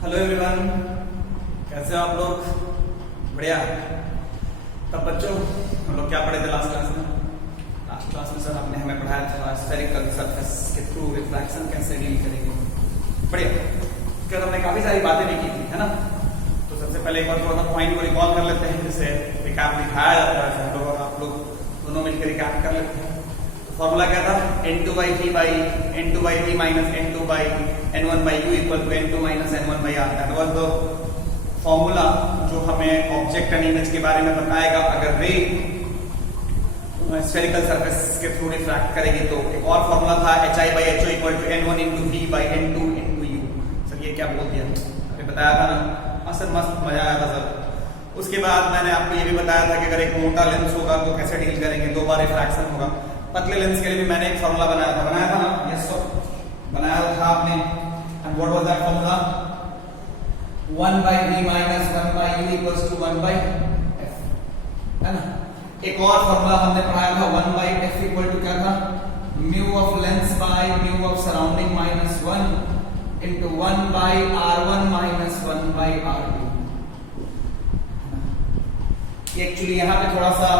Hello everyone, कैसे हो आप लोग? बढ़िया। तब बच्चों, हम लोग क्या पढ़े थे लास्ट क्लास में? लास्ट क्लास में सर आपने हमें पढ़ाया था स्फेरिकल सरफेस के थ्रू रिफ्रैक्शन कैसे डील करेंगे। बढ़िया। उसके बाद हमने काफी सारी बातें भी की थी, है ना? तो सबसे पहले एक बार थोड़ा सा पॉइंट को रिकॉल कर लेते हैं, जैसे रिकैप दिखाया जाता है, हम लोग और आप लोग दोनों मिलकर रिकैप कर लेते हैं। फॉर्मूला क्या था? N2/T by N2/T minus N2 by N1 by U equal to N2 minus N1 by R। That was the formula जो हमें ऑब्जेक्ट एंड इमेज के बारे में बताएगा अगर रे स्फेरिकल सरफेस के थ्रू रिफ्रैक्ट करेगी तो। एक और फॉर्मूला था HI/HO equal to N1 into V by N2 into U। Sir ये क्या बोल दिया? अरे बताया था ना? हाँ सर, मस्त मजा आया था सर। उसके बाद मैंने आपको ये भी बताया था कि अगर एक मोटा लेंस होगा तो कैसे डील करेंगे, दो बार रिफ्रैक्शन होगा। पतले लेंस के लिए भी मैंने एक फॉर्मूला बनाया था ना? यस सर, बनाया था आपने। And what was that formula? 1/v minus 1/u equals to 1/f, है ना? एक और फॉर्मूला हमने पढ़ाया था 1/f equal to क्या था? mu of lens by mu of surrounding minus 1 into 1/r1 minus 1/r2। ये एक्चुअली यहाँ पे थोड़ा सा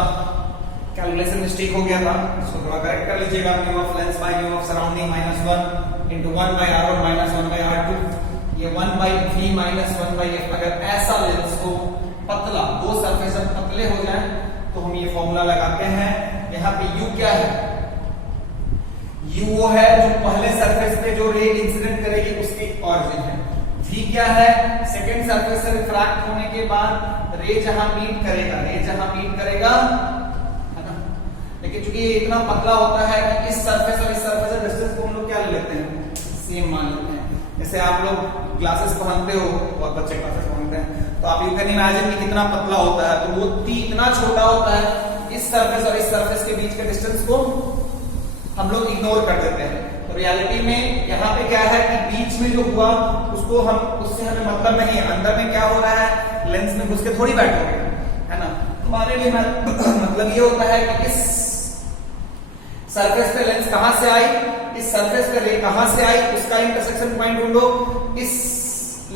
कैलकुलेशन मिस्टेक हो गया था, इसको थोड़ा करेक्ट कर लीजिएगा। mu of lens by mu of surrounding minus 1 into 1/r1 minus 1/r2। ये 1/v minus 1/f। अगर ऐसा लेंस को पतला, दो सरफेस जब पतले हो जाएं तो हम ये फॉर्मूला लगाते हैं। यहाँ पे u क्या है? u वो है जो पहले सरफेस पे जो रे इंसिडेंट करेगी उसकी ऑरिजिन है। v क्या है? सेकेंड सरफेस से रिफ्रैक्ट होने के बाद रे जहां मीट करेगा, लेकिन चूंकि ये इतना पतला होता है कि इस सरफेस और इस सरफेस का डिस्टेंस को हम लोग क्या ले लेते हैं? सेम मान लेते हैं। जैसे आप लोग ग्लासेस पहनते हो, बहुत बच्चे ग्लासेस पहनते हैं, तो आप यू कैन इमेजिन कि कितना पतला होता है, तो वो इतना छोटा होता है, इस सरफेस और इस सरफेस के बीच के डिस्टेंस को हम लोग इग्नोर कर देते हैं। तो रियलिटी में यहाँ पे क्या है कि बीच में जो हुआ उससे हमें मतलब नहीं है। अंदर में क्या हो रहा है, लेंस में घुस के थोड़ी बैठोगे, है ना? तुम्हारे लिए मतलब ये होता है कि इस सरफेस पे लेंस कहां से आई, इस सरफेस पे रे कहां से आई, उसका इंटरसेक्शन पॉइंट ढूंढो। इस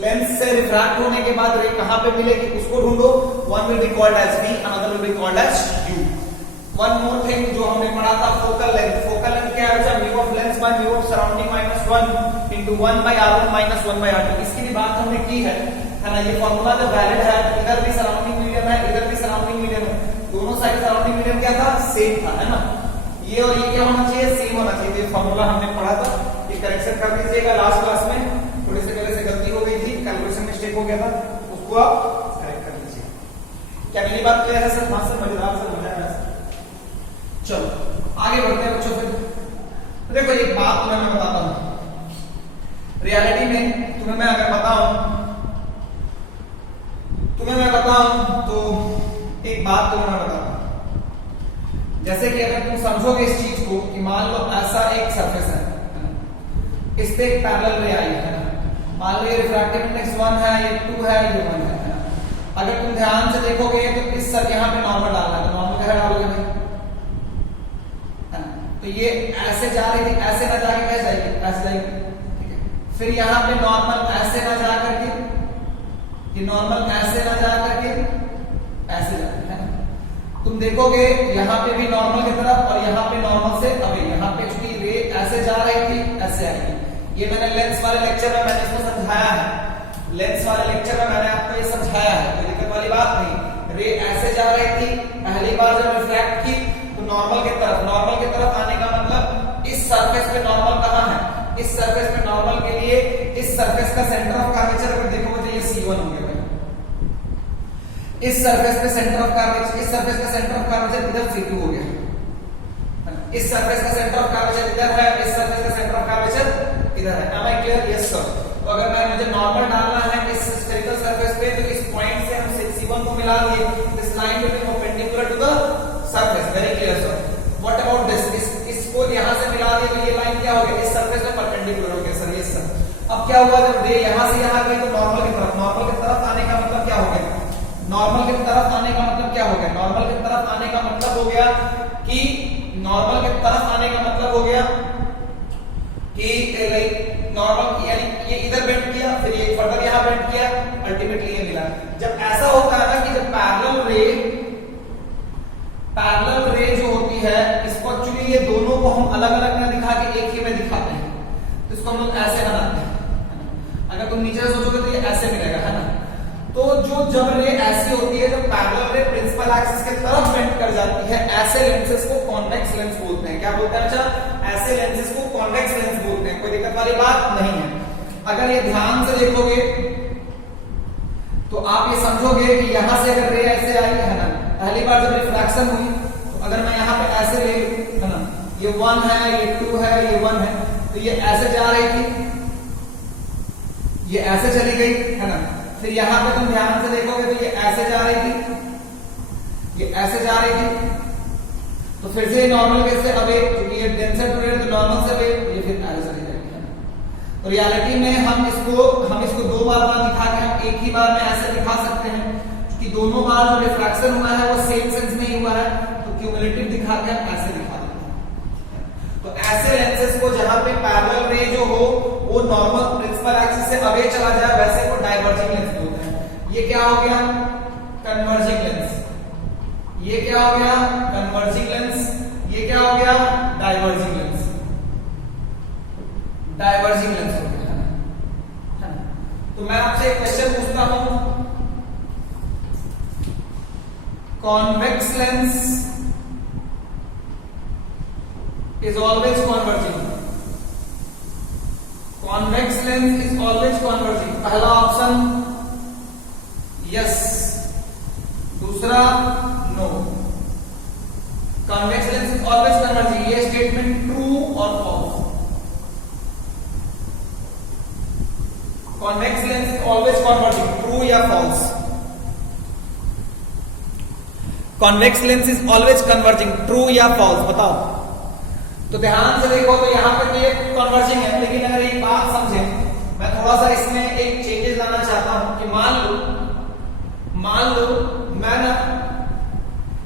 लेंस से रिफ्रैक्ट होने के बाद रे कहां पे मिलेगी उसको ढूंढो। One will be called as V, another will be called as U। One more thing जो हमने पढ़ा था, फोकल लेंथ। फोकल लेंथ क्या है? mu of lens by mu of surrounding minus 1 into 1/r1 minus 1/r2। इसकी भी बात हमने की है ना? ये फॉर्मूला जब वैलिड है तो इधर भी सराउंडिंग मीडियम है, इधर भी सराउंडिंग मीडियम है, दोनों साइड सराउंडिंग मीडियम क्या था? सेम था, है ना? ये और ये क्या होना चाहिए? सेम होना चाहिए। ये फॉर्मूला हमने पढ़ा था, ये करेक्शन कर दीजिएगा। लास्ट क्लास में थोड़ी सी पहले से गलती हो गई थी, कैलकुलेशन मिस्टेक हो गया था, उसको आप करेक्ट कर दीजिए। क्या मेरी बात क्लियर है सर? हाँ सर, मजेदार सर, मजा आया सर। चलो आगे बढ़ते हैं बच्चों। फिर देखो एक बात तुम्हें मैं बताता हूं। रियलिटी में तुम्हें मैं अगर बताऊं तो एक बात तुम्हें मैं बताऊं, जैसे कि अगर तुम समझोगे इस चीज को कि मान लो ऐसा एक सरफेस है, इस पे एक पैरेलल रे आई है, मान लो ये रिफ्रैक्टिव इंडेक्स 1 है, ये 2 है, ये 1 है। अगर तुम ध्यान से देखोगे तो इस सर यहाँ पे नॉर्मल डालना है, तो नॉर्मल क्या डालोगे भाई? तो ये ऐसे जा रही थी, ऐसे ना जाके कैसे जाएगी? ऐसे जाएगी, ठीक है। फिर यहाँ पे नॉर्मल ऐसे ना जा करके, ये नॉर्मल ऐसे ना जा करके ऐसे जाती है। तुम देखोगे यहाँ पे भी नॉर्मल की तरफ और यहाँ पे नॉर्मल से अवे। यहाँ पे चूंकि रे ऐसे जा रही थी, ऐसे आएगी। ये मैंने लेंस वाले लेक्चर में मैंने इसको समझाया है। लेंस वाले लेक्चर में मैंने आपको ये समझाया है, कोई दिक्कत वाली बात नहीं। रे ऐसे जा रही थी, पहली बार जब रिफ्रैक्ट की तो नॉर्मल की तरफ आने का मतलब इस सरफेस पे नॉर्मल कहां है? इस सरफेस पे नॉर्मल के लिए इस सरफेस का सेंटर ऑफ कर्वेचर अगर देखोगे तो ये C1 हो गया। इस सरफेस पे सेंटर ऑफ कर्वेचर, इस सरफेस का सेंटर ऑफ कर्वेचर इधर C2 हो गया। इस सरफेस का सेंटर ऑफ कर्वेचर इधर है, इस सरफेस का सेंटर ऑफ कर्वेचर इधर है। Am I clear? Yes sir। तो अगर मुझे नॉर्मल डालना है इस स्फेरिकल सरफेस पे, तो इस पॉइंट से हम C1 को मिला दिए। This line will be perpendicular to the surface. Very clear sir. What about this? इसको यहां से मिला दिए तो ये लाइन क्या हो गई? इस सरफेस पे परपेंडिकुलर हो गया सर। Yes sir. अब क्या हुआ, जब रे यहां से यहां गई तो नॉर्मल की तरफ आने का मतलब क्या हो गया? नॉर्मल की तरफ आने का मतलब क्या हो गया? नॉर्मल की तरफ आने का मतलब हो गया कि नॉर्मल की तरफ आने का मतलब हो गया कि लाइक नॉर्मल यानी ये इधर बेंड किया, फिर ये फर्दर यहां बेंड किया, अल्टीमेटली ये मिला। जब ऐसा होता है ना कि जब पैरेलल रे जो होती है, इसको एक्चुअली ये दोनों को हम अलग अलग ना दिखा के एक ही में दिखाते हैं, तो इसको हम लोग ऐसे बनाते हैं। अगर तुम नीचे से सोचोगे तो ये ऐसे मिलेगा, है ना। तो जब रे ऐसी होती है, जब पैरेलल रे प्रिंसिपल एक्सिस के तरफ बेंड कर जाती है, ऐसे लेंसेज को कॉन्वेक्स लेंस बोलते हैं। क्या बोलते हैं अच्छा? ऐसे लेंसेज को कॉन्वेक्स लेंस बोलते हैं। कोई दिक्कत वाली बात नहीं है। अगर ये ध्यान से देखोगे तो आप ये समझोगे कि यहां से अगर रे ऐसे आई, है ना, पहली बार जब रिफ्रैक्शन हुई, तो अगर मैं यहां पे ऐसे ले लूं, है ना, ये 1 है, ये 2 है, ये 1 है, तो ये ऐसे जा रही थी, ये ऐसे चली गई, है ना। फिर यहां पे तुम ध्यान से देखोगे तो ये ऐसे जा रही थी, ये ऐसे जा रही थी, तो फिर से नॉर्मल केस से अवे, क्योंकि ये डेंसर टू रेयर तो नॉर्मल से अवे, ये फिर ऐसे चली जाएगी। तो रियलिटी में हम इसको दो बार ना दिखा के हम एक ही बार में ऐसे दिखा सकते हैं, क्योंकि दोनों बार जो रिफ्रैक्शन हुआ है वो सेम सेंस में ही हुआ है, तो क्यूमुलेटिव दिखा के हम ऐसे दिखा देते हैं। तो ऐसे लेंसेज को जहां पे पैरेलल रे जो हो वो नॉर्मल प्रिंसिपल एक्सिस से अवे चला जाए, वैसे को डाइवर्जिंग लेंस बोलते हैं। ये क्या हो गया? Converging lens. ये क्या हो गया? Converging lens. ये क्या हो गया? Diverging lens. डाइवर्जिंग लेंस हो गया, है ना। तो मैं आपसे एक क्वेश्चन पूछता हूं, convex lens is always converging. Convex lens is always converging. पहला ऑप्शन yes, दूसरा no. Convex lens is always converging. ये स्टेटमेंट ट्रू और false? Convex lens is always converging. True या false? Convex lens is always converging. True या false? बताओ। तो ध्यान से देखो, तो यहां पे ये कन्वर्जिंग है, लेकिन अगर एक बात समझे, मैं थोड़ा सा इसमें एक चेंजेस लाना चाहता हूं कि मान लो मैं ना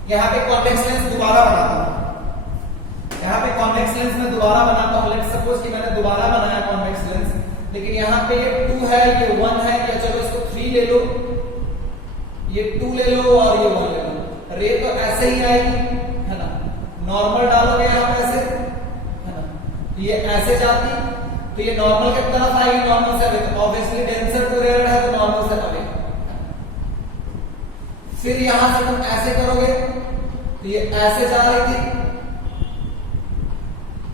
यहां पे कॉन्वेक्स लेंस दोबारा बनाता हूं, यहां पे कॉन्वेक्स लेंस में दोबारा बनाता हूं। लेट्स सपोज कि मैंने दोबारा बनाया कॉन्वेक्स लेंस, लेकिन यहां पे ये 2 है, ये 1 है, या चलो इसको 3 ले लो, ये 2 ले लो और ये 1 ले लो। रे तो ऐसे ही आएगी, है ना। नॉर्मल डालोगे यहां पे ऐसे, ये ऐसे जाती, तो ये नॉर्मल की तरफ आएगी, नॉर्मल से अवे, तो ऑब्वियसली डेंसर टू रेयर है, तो नॉर्मल से अवे। फिर यहां से तुम ऐसे करोगे, तो ये ऐसे जा रही थी,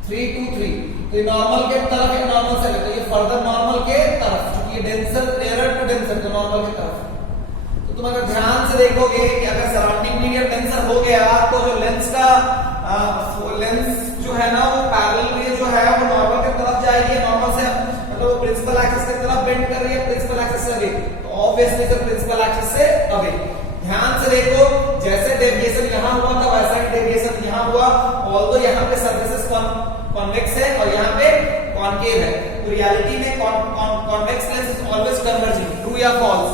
3 2 3, तो ये नॉर्मल के तरफ है, नॉर्मल से अवे, तो ये फर्दर नॉर्मल के तरफ, क्योंकि ये डेंसर रेयर टू डेंसर, तो नॉर्मल की तरफ। तो तुम अगर ध्यान से देखोगे कि अगर सराउंडिंग मीडियम डेंसर हो गया, तो जो लेंस का लेंस जो है ना वो पैरेलल रे जो है वो नॉर्मल की तरफ जाएगी, नॉर्मल से मतलब वो प्रिंसिपल एक्सिस की तरफ बेंड कर रही है, प्रिंसिपल एक्सिस से अवे, तो ऑब्वियसली तो प्रिंसिपल एक्सिस से अवे। ध्यान से देखो, जैसे डेविएशन यहां हुआ था वैसा ही डेविएशन यहां हुआ, ऑल्दो यहां पे सर्फेसेस कॉन्वेक्स है और यहां पे कॉनकेव है। तो रियलिटी में convex lens is always converging, true या false?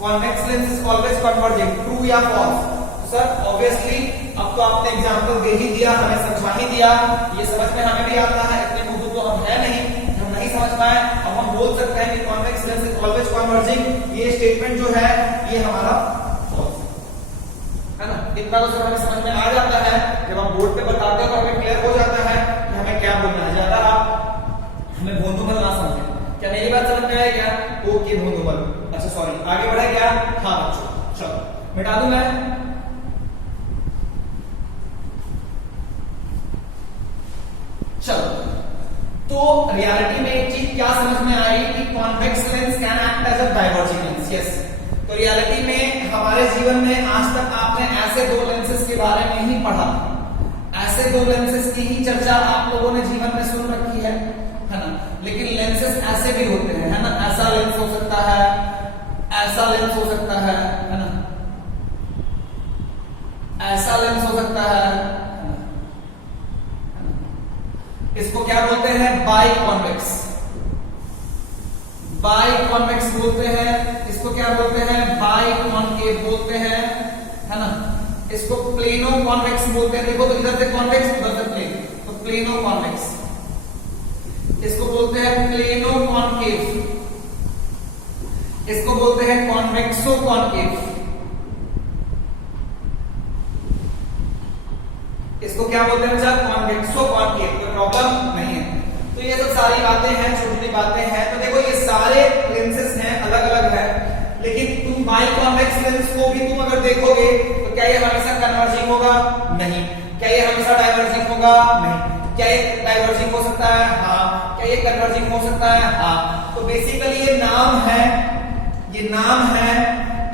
Convex lens is always converging, true या फॉल्स? सर ऑब्वियसली अब तो आपने एग्जांपल दे ही दिया, हमें समझा ही दिया, ये समझ में हमें भी आता है, इतने बुद्धू तो हम है नहीं, हम नहीं समझ पाए। अब हम बोल सकते हैं कि convex lens is always converging, ये स्टेटमेंट जो है ये हमारा फॉल्स है ना। इतना तो सर हमें समझ में आ जाता है, जब हम बोर्ड पे बताते हैं तो हमें क्लियर हो जाता है कि हमें क्या बोलना है। ज्यादा आप हमें भोंदूमल ना समझे। क्या मेरी बात समझ में आई क्या? ओके भोंदूमल, अच्छा सॉरी, आगे बढ़े क्या? हाँ बच्चों, चलो मिटा दूं मैं। चलो, तो रियलिटी में एक चीज क्या समझ में आई कि convex lens can act as a diverging lens. Yes, तो रियलिटी में हमारे जीवन में आज तक आपने ऐसे दो लेंसेज के बारे में ही पढ़ा, ऐसे दो लेंसेज की ही चर्चा आप लोगों ने जीवन में सुन रखी है ना। लेकिन लेंसेज ऐसे भी होते हैं, है ना। ऐसा लेंस हो सकता है, ऐसा लेंस हो सकता है ना, ऐसा लेंस हो सकता है। इसको क्या बोलते हैं? बाई कॉन्वेक्स, बाई कॉन्वेक्स बोलते हैं। इसको क्या बोलते हैं? बाई कॉनकेव बोलते हैं, है ना। इसको प्लेनो कॉन्वेक्स बोलते हैं। देखो तो इधर से कॉन्वेक्स, उधर से प्लेन, तो प्लेनो कॉन्वेक्स। इसको बोलते हैं प्लेनो कॉनकेव, इसको बोलते हैं कॉन्वेक्सो कॉनकेव, इसको क्या बोलते हैं बच्चा? कॉन्वेक्सो कॉनकेव। कोई प्रॉब्लम नहीं है। तो ये सब सारी बातें हैं, छोटी छोटी बातें हैं। तो देखो ये सारे लेंसेज हैं, अलग अलग है, लेकिन तुम बाई कॉन्वेक्स लेंस को भी तुम अगर देखोगे तो क्या ये हमेशा कन्वर्जिंग होगा? नहीं। क्या ये हमेशा डाइवर्जिंग होगा? नहीं। क्या ये डाइवर्जिंग हो सकता है? हाँ। क्या ये कन्वर्जिंग हो सकता है? हाँ। तो बेसिकली ये नाम है, ये नाम है,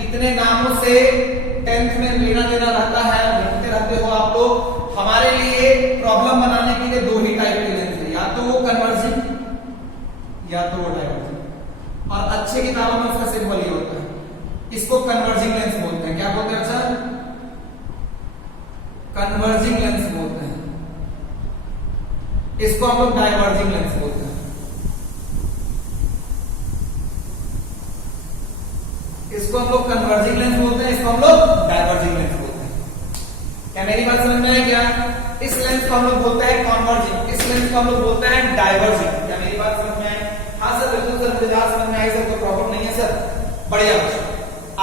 इतने नामों से 10th में लेना देना रहता है, लिखते रहते हो आप लोग। हमारे लिए प्रॉब्लम बनाने के लिए दो ही टाइप के लेंस है, या तो वो कन्वर्जिंग या तो वो डाइवर्जिंग, और अच्छे किताबों में उसका सिंबल ही होता है। इसको कन्वर्जिंग लेंस बोलते हैं। क्या बोलते हैं सर? कन्वर्जिंग लेंस बोलते हैं। इसको हम लोग डाइवर्जिंग लेंस बोलते हैं। इसको हम लोग कन्वर्जिंग लेंस बोलते हैं, इसको हम लोग डाइवर्जिंग लेंस बोलते हैं। क्या मेरी बात समझ में आई क्या? इस लेंस को हम लोग बोलते हैं कन्वर्जिंग, इस लेंस को हम लोग बोलते हैं डाइवर्जिंग। क्या मेरी बात समझ में आई? हाँ सर बिल्कुल सर, मुझे समझ में आई सर, कोई प्रॉब्लम नहीं है सर। बढ़िया,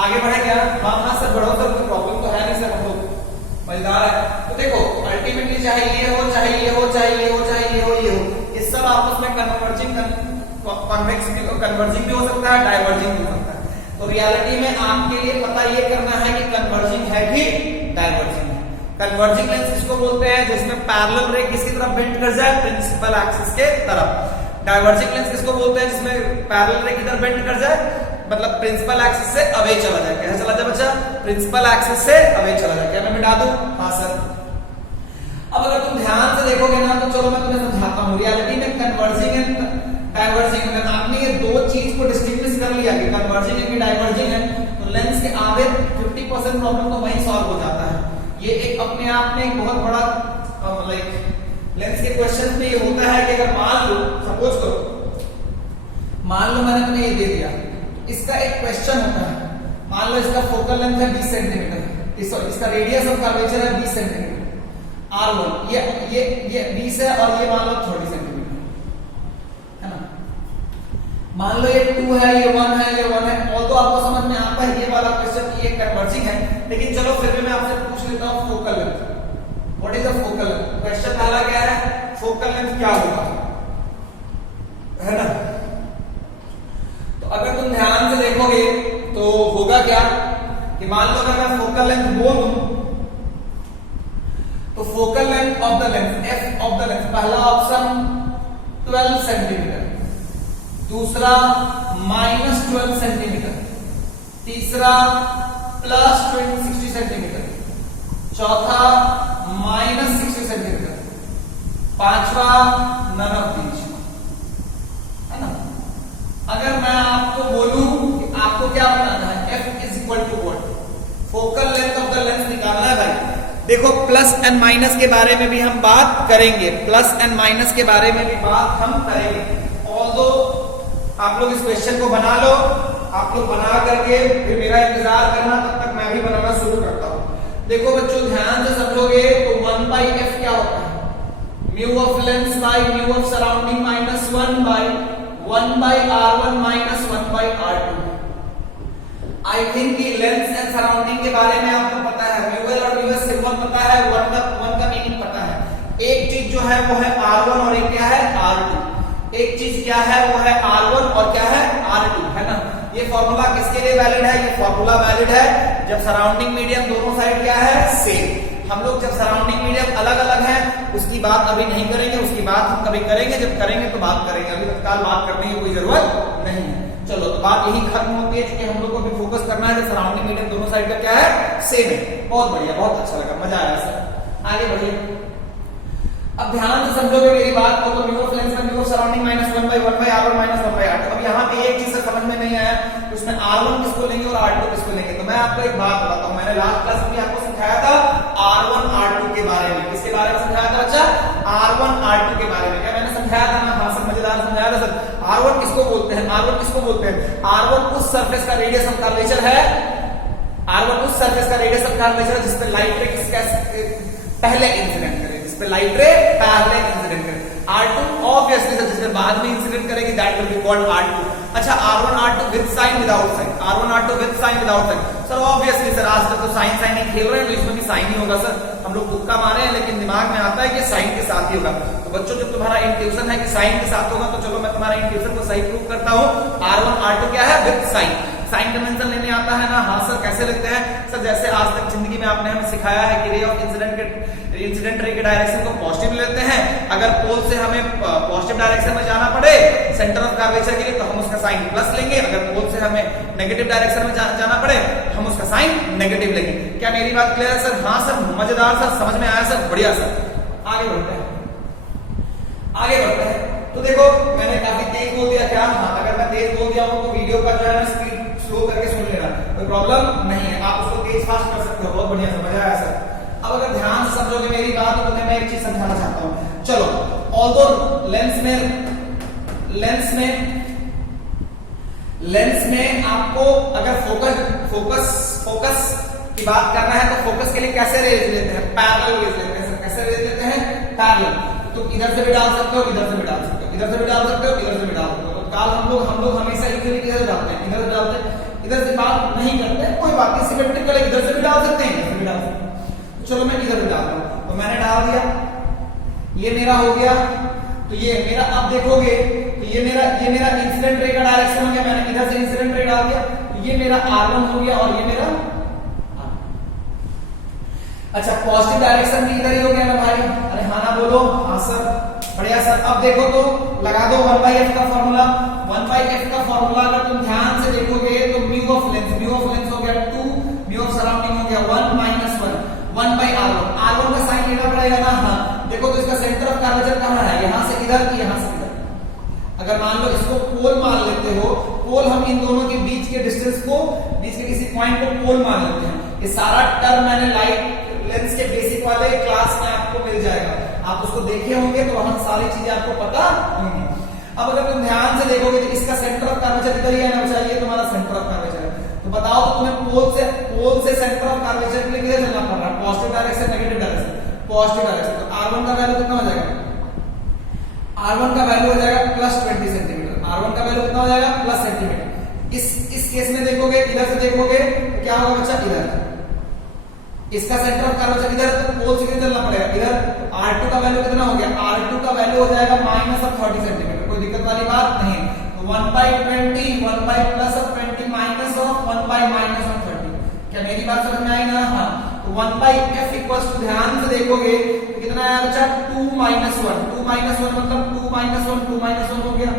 आगे बढ़े क्या? हाँ हाँ सर बढ़ो सर, कोई प्रॉब्लम तो है नहीं सर, हम लोग मजेदार है। तो देखो अल्टीमेटली चाहे ये हो, चाहे ये हो, चाहे ये हो, चाहे ये हो, ये हो, ये सब आपस में कन्वर्जिंग कॉन्वेक्स भी, कन्वर्जिंग भी हो सकता है, डाइवर्जिंग भी हो सकता है। तो रियलिटी में आपके लिए पता ये करना है कि कन्वर्जिंग है कि डाइवर्जिंग है। कन्वर्जिंग लेंस किसको बोलते हैं? जिसमें पैरेलल रे किसकी तरफ बेंड कर जाए? प्रिंसिपल एक्सिस के तरफ। डाइवर्जिंग लेंस किसको बोलते हैं? जिसमें पैरेलल रे किधर बेंड कर जाए, मतलब प्रिंसिपल एक्सिस से अवे चला जाए। कैसे चला जाए बच्चा? प्रिंसिपल एक्सिस से अवे चला जाए। क्या मैं मिटा दूं? हाँ सर। अब अगर तुम ध्यान से देखोगे ना, तो चलो मैं तुम्हें समझाता हूँ। रियलिटी में कन्वर्जिंग एंड डाइवर्जिंग, अगर आपने ये दो चीज को डिस्टिंग्विश कर लिया कि कन्वर्जिंग है कि डाइवर्जिंग है, तो लेंस के आधे 50% प्रॉब्लम तो वहीं सॉल्व हो जाता है। ये एक अपने आप में एक बहुत बड़ा लाइक लेंस के क्वेश्चन में ये होता है कि अगर मान लो, सपोज करो, मान लो मैंने तुम्हें ये दे दिया, इसका एक क्वेश्चन होता है। मान लो इसका फोकल लेंथ है 20 सेंटीमीटर, इसका रेडियस ऑफ कर्वेचर है 20 सेंटीमीटर, R1 ये 20 है, और ये मान लो 30 सेंटीमीटर है ना। मान लो ये 2 है, ये 1 है, ये 1 है। और तो आपको समझ में आता है ये वाला क्वेश्चन कि ये कन्वर्जिंग है, लेकिन चलो फिर भी मैं आपसे पूछ लेता हूं focal length. What is the focal length? Question पहला क्या है? फोकल लेंथ क्या होगा, है ना। तो अगर तुम ध्यान से देखोगे तो होगा क्या कि मान लो अगर मैं फोकल लेंथ बोलूं, तो focal length of the lens, F of the lens, पहला ऑप्शन 12 सेंटीमीटर, दूसरा -12 सेंटीमीटर, तीसरा +60 सेंटीमीटर, चौथा -60 सेंटीमीटर, पांचवा नन ऑफ दीज, है ना। अगर मैं आपको बोलूं कि आपको क्या बनाना है, F is equal to what, focal length of the lens निकालना है भाई। देखो प्लस एंड माइनस के बारे में भी हम बात करेंगे, प्लस एंड माइनस के बारे में भी बात हम करेंगे। ऑल्दो आप लोग इस क्वेश्चन को बना लो, आप लोग बना करके फिर मेरा इंतजार करना, तब तक मैं भी बनाना शुरू करता हूं। देखो बच्चों ध्यान से समझोगे तो 1/f क्या होता है? Mu of lens by mu of surrounding minus 1/r1 minus 1/r2। I think कि लेंस एंड सराउंडिंग के बारे में आपको पता है, म्यूएल और म्यूएस सिंबल पता है, 1 का मीनिंग पता है। एक चीज जो है वो है R1 और एक क्या है R2। एक चीज क्या है वो है R1 और क्या है R2, है ना। ये फॉर्मूला किसके लिए वैलिड है? ये फॉर्मूला वैलिड है जब सराउंडिंग मीडियम दोनों साइड क्या है? सेम। हम लोग जब सराउंडिंग मीडियम अलग अलग है उसकी बात अभी नहीं करेंगे, उसकी बात हम कभी करेंगे, जब करेंगे तो बात करेंगे, अभी तत्काल बात करने की कोई जरूरत नहीं है। चलो तो बात यही खत्म होती है कि हम लोग को भी फोकस करना है जब सराउंडिंग मीडियम दोनों साइड का क्या है? सेम है। बहुत बढ़िया, बहुत अच्छा लगा, मजा आया सर। आगे बढ़िए, अब ध्यान से समझोगे मेरी बात को, तो म्यू ऑफ लेंस में mu of surrounding -1/1/r1 minus 1/r2। अब यहाँ पे एक चीज समझ में नहीं आया, उसमें R1 किसको लेंगे और R2 किसको लेंगे। तो मैं आपको एक बात बताता हूँ, मैंने लास्ट क्लास में आपको सिखाया था R1 R2 के बारे में। किसके बारे में समझाया था बच्चा? R1 R2 के बारे में। क्या मैंने समझाया था ना? हाँ सर, मजेदार समझाया था सर। R1 किसको बोलते हैं? R1 किसको बोलते हैं? R1 उस सरफेस का रेडियस ऑफ कर्वेचर है, R1 उस सरफेस का रेडियस ऑफ कर्वेचर जिस पे लाइट रे किसका पहले इंसिडेंट करे, जिस पे लाइट रे पहले इंसिडेंट करे। R2 ऑब्वियसली सर जिसमें बाद में इंसिडेंट करेगी that will be called R2। अच्छा R1 R2 with sign without sign, R1 R2 with sign without sign. Sir obviously sir आज तक तो साइन साइन ही खेल रहे हैं तो इसमें भी साइन ही होगा सर, हम लोग तुक्का मारे हैं लेकिन दिमाग में आता है कि साइन के साथ ही होगा। तो बच्चों जब तुम्हारा इंट्यूशन है कि साइन के साथ होगा तो चलो मैं तुम्हारा इंट्यूशन को सही प्रूव करता हूँ। R1 R2 क्या है विद साइन, साइन कन्वेंशन लेने आता है ना। हाँ सर कैसे लिखते हैं सर, जैसे आज तक जिंदगी में आपने हमें सिखाया है कि रे ऑफ इंसिडेंट रे के डायरेक्शन को पॉजिटिव लेते हैं। अगर पोल से हमें पॉजिटिव डायरेक्शन में जाना पड़े सेंटर ऑफ कर्वेचर के लिए तो हम उसका साइन प्लस लेंगे, अगर पोल से हमें नेगेटिव डायरेक्शन में जाना पड़े तो हम उसका साइन नेगेटिव लेंगे। क्या मेरी बात क्लियर है सर? हाँ सर मजेदार सर, समझ में आया सर, बढ़िया सर। आगे बढ़ते हैं, आगे बढ़ते हैं। तो देखो मैंने काफी तेज बोल दिया क्या? हाँ अगर मैं तेज बोल दिया हूँ तो वीडियो का जो है ना स्पीड स्लो करके सुन लेना, कोई प्रॉब्लम नहीं है, आप उसको तेज फास्ट कर सकते हो। बहुत बढ़िया समझ आया सर। अब अगर ध्यान से समझोगे मेरी बात तो तुम्हें मैं एक चीज समझाना चाहता हूँ। चलो ऑल्दो लेंस में आपको अगर फोकस की बात करना है तो फोकस के लिए कैसे रेज लेते हैं? पैरेलल रेज लेते हैं सर। कैसे रेज लेते हैं? पैरेलल। तो इधर से भी डाल सकते हो, इधर से भी डाल सकते हो, इधर से भी डाल सकते हो, इधर से भी डाल सकते हो। तो काल हम लोग हमेशा यूजुअली किधर डालते हैं? इधर डालते हैं, इधर से बात नहीं करते हैं, कोई बात नहीं, सिमेट्रिकल है, इधर से भी डाल सकते हैं, इधर से भी डाल सकते हैं। तो चलो मैं इधर भी डाल रहा हूं, तो मैंने डाल दिया, ये मेरा हो गया। तो ये मेरा अब देखोगे तो ये मेरा इंसिडेंट रे का डायरेक्शन हो गया, मैंने इधर से इंसिडेंट रे डाल दिया, तो ये मेरा R1 हो गया और ये मेरा अच्छा पॉजिटिव डायरेक्शन भी इधर ही हो गया ना भाई? अरे हाँ ना बोलो? हाँ सर, बढ़िया सर। अब देखो तो लगा दो 1/f का फॉर्मूला। 1/f का फॉर्मूला अगर तुम ध्यान से देखोगे तो म्यू ऑफ लेंस हो गया 2, म्यू ऑफ सराउंडिंग हो गया 1 - 1, 1/r1। r1 का साइन लेना पड़ेगा ना? हाँ देखो तो इसका सेंटर ऑफ कर्वेचर कहां है? यहां से इधर की यहां से इधर। अगर मान लो इसको पोल मान लेते हो, पोल हम इन दोनों के बीच के डिस्टेंस को, बीच के किसी पॉइंट को पोल मान लेते हैं। ये सारा टर्म मैंने लाइट लेंस के बेसिक वाले क्लास में आपको मिल जाएगा, आप उसको देखे होंगे तो वहां सारी चीजें आपको पता होंगी। अब अगर तुम ध्यान से देखोगे तो इसका सेंटर ऑफ कर्वेचर इधर ही है ना बच्चा? ये तुम्हारा सेंटर ऑफ कर्वेचर है। तो बताओ तो तुम्हें पोल से सेंटर ऑफ कर्वेचर के लिए किधर चलना पड़ रहा है? Positive direction, negative direction? Positive direction. तो r1 का वैल्यू कितना हो जाएगा? r1 का वैल्यू हो जाएगा +20 सेंटीमीटर। r1 का वैल्यू कितना हो जाएगा? +20 सेंटीमीटर। इस केस में देखोगे, इधर से देखोगे तो क्या होगा बच्चा? इधर इसका सेंटर ऑफ कर्वेचर इधर, तो पोल से किधर चलना पड़ेगा? इधर। r2 का वैल्यू कितना हो गया? r2 का वैल्यू हो जाएगा -30 सेंटीमीटर। कोई दिक्कत वाली बात नहीं है। तो 1/20, 1/+20 माइनस ऑफ 1/-30। क्या मेरी बात समझ में आई ना? हाँ। तो 1/f इक्वल्स टू, ध्यान से देखोगे तो कितना आया बच्चा? 2 - 1, 2 - 1 मतलब 2 - 1, 2 - 1 हो गया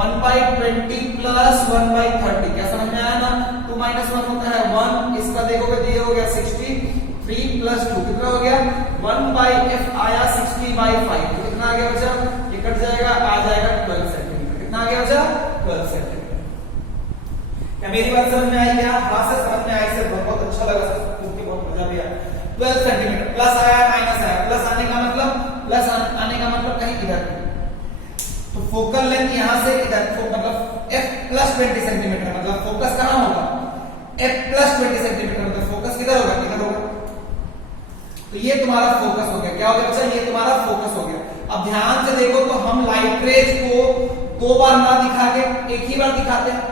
1/20 + 1/30। क्या समझ में आया ना? 2 - 1 होता है 1, इसका देखोगे तो ये हो गया 63 + 2 कितना हो गया? 1/f आया 60/5। तो कितना आ गया बच्चा? ये कट जाएगा, आ जाएगा 12 सेंटीमीटर। कितना आ गया बच्चा? 12 सेंटीमीटर। क्या मेरी बात समझ में आई क्या? हाँ सर समझ में आई सर, बहुत अच्छा लगा सर, क्योंकि बहुत मजा भी आया। 12 सेंटीमीटर प्लस आया माइनस आया, प्लस आने का मतलब कहीं इधर। तो फोकल लेंथ यहां से इधर मतलब f +20 सेंटीमीटर, मतलब फोकस कहां होगा? f +20 सेंटीमीटर, मतलब फोकस किधर होगा? इधर होगा। तो ये तुम्हारा फोकस हो गया। क्या हो गया बच्चा? ये तुम्हारा फोकस हो गया। अब ध्यान से देखो तो हम लाइट रेज को 2 बार ना दिखा के एक ही बार दिखाते हैं।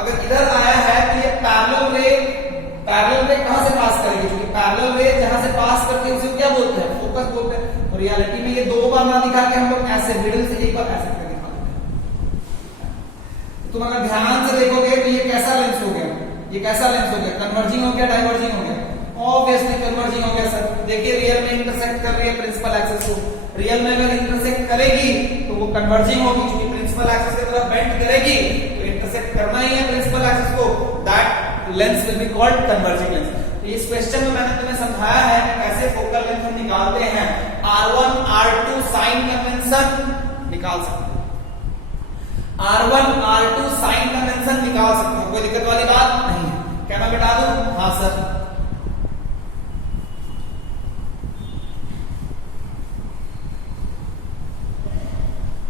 अगर इधर आया है तो ये पैरेलल रे कहां से पास करेगी? क्योंकि पैरेलल रे जहां से पास करती है उसे क्या बोलते हैं? फोकस बोलते हैं। तो रियलिटी में ये 2 बार ना दिखा के हम लोग ऐसे मिडिल से एक बार ऐसे करके दिखा देते हैं। तुम अगर ध्यान से देखोगे तो ये कैसा लेंस हो गया? ये कैसा लेंस हो गया? कन्वर्जिंग हो गया, डाइवर्जिंग हो गया? ऑब्वियसली कन्वर्जिंग हो गया सर। देखिए रियल में इंटरसेक्ट कर रही है प्रिंसिपल एक्सिस को, रियल में अगर इंटरसेक्ट करेगी तो वो कन्वर्जिंग होगी, क्योंकि प्रिंसिपल एक्सिस की तरफ बेंड करेगी तो इंटरसेक्ट करना ही है प्रिंसिपल एक्सिस को। That lens will be called converging lens. तो इस क्वेश्चन में मैंने तुम्हें समझाया है कि कैसे फोकल लेंथ हम निकालते हैं। R1 R2 साइन कन्वेंशन निकाल सकते हैं, R1 R2 साइन कन्वेंशन निकाल सकते हैं, कोई दिक्कत वाली बात नहीं है। क्या मैं बता दूं? हाँ सर।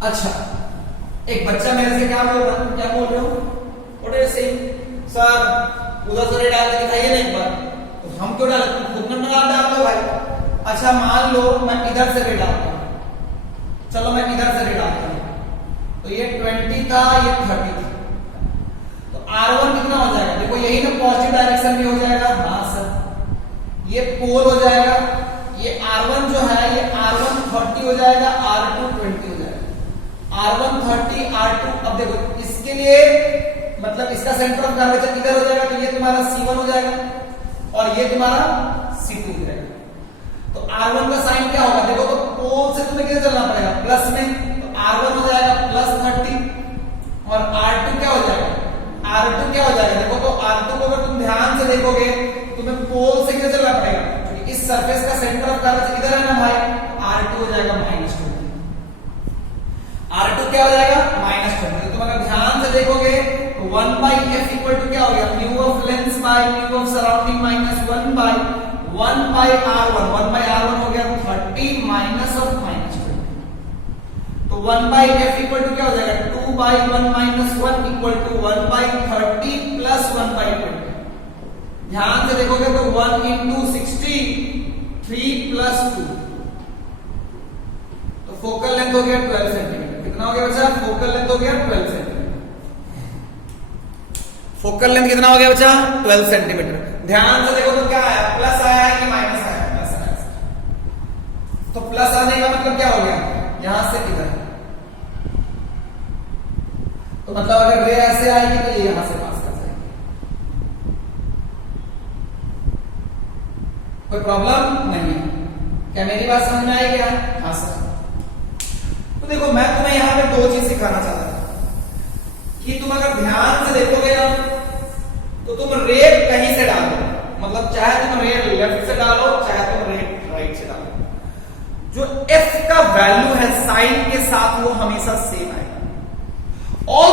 अच्छा एक बच्चा मेरे से क्या बोल रहे हो? थोड़े से सर उधर से डाल के दिखाइए ना एक बार। तो हम क्यों डालें? खुद में डाल दो भाई। अच्छा मान लो मैं इधर से भी डालता हूं, चलो मैं इधर से रे डालता हूं, तो ये 20 था, ये 30 था, तो R1 कितना हो जाएगा? देखो यही ना पॉजिटिव डायरेक्शन में हो जाएगा। हाँ सर, ये पोल हो जाएगा, ये R1 जो है ये R1 30 हो जाएगा, R2 20 हो जाएगा। R1 30, R2, अब देखो इसके लिए मतलब इसका सेंटर ऑफ कर्वेचर किधर हो जाएगा? तो ये तुम्हारा C1 हो जाएगा और ये तुम्हारा C2 हो जाएगा। तो R1 का साइन क्या होगा? देखो तो पोल से तुम्हें किधर चलना पड़ेगा? प्लस में, तो R1 हो जाएगा प्लस 30 और R2 क्या हो जाएगा? R2 क्या हो जाएगा? देखो तो R2 को अगर तुम ध्यान से देखोगे तुम्हें पोल से किधर चलना पड़ेगा? क्योंकि इस सरफेस का सेंटर ऑफ कर्वेचर इधर है ना भाई, तो R2 हो जाएगा -20। R2 क्या हो जाएगा? -20। तो तुम अगर ध्यान से देखोगे तो 1/f इक्वल टू क्या हो गया? Mu of lens by mu of surrounding minus 1/R1। 1/R1 हो गया 30 माइनस ऑफ -20। तो 1/f इक्वल टू क्या हो जाएगा? 2/1 माइनस 1 इक्वल टू 1/30 प्लस 1/20। ध्यान से देखोगे तो 1 into 60, 3 plus 2, तो फोकल लेंथ हो गया 12 सेंटीमीटर। कितना हो गया बच्चा? फोकल लेंथ हो गया 12 सेंटीमीटर। फोकल लेंथ कितना हो गया बच्चा? 12 सेंटीमीटर। ध्यान से देखो तो क्या आया? प्लस आया कि माइनस आया? प्लस आया। तो प्लस आने का मतलब क्या हो गया? यहां से इधर, तो मतलब अगर रे ऐसे आएगी तो ये यहां से पास कर जाएगी। कोई प्रॉब्लम नहीं? क्या मेरी बात समझ में आई क्या? हाँ सर। तो देखो मैं तुम्हें यहां पे दो चीज सिखाना चाहता था कि तुम अगर ध्यान से देखोगे ना तो तुम रे कहीं से डालो, मतलब चाहे तुम रे लेफ्ट से डालो चाहे तुम रे राइट से डालो, जो F का वैल्यू है साइन के साथ वो हमेशा सेम आएगा। और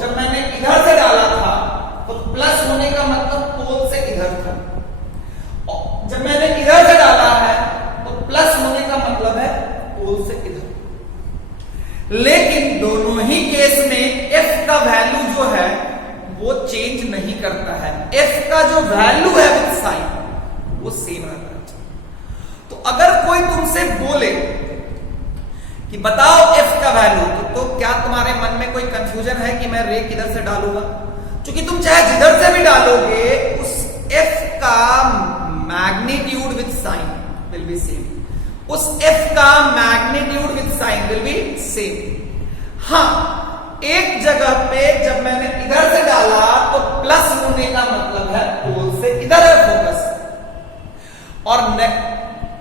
जब मैंने इधर से डाला था तो प्लस होने का मतलब पोल से इधर था, और जब मैंने इधर से डाला है तो प्लस होने का मतलब है पोल से इधर। लेकिन दोनों ही केस में F का वैल्यू जो है वो चेंज नहीं करता है। F का जो वैल्यू है विद साइन वो सेम रहता है। तो अगर कोई तुमसे बोले कि बताओ F का वैल्यू, तो क्या तुम्हारे मन में कोई कंफ्यूजन है कि मैं रे किधर से डालूंगा? क्योंकि तुम चाहे जिधर से भी डालोगे उस F का magnitude with sign will be same. उस F का magnitude with sign will be same. हाँ, एक जगह पे जब मैंने इधर से डाला तो प्लस होने का मतलब है पोल से इधर है फोकस, और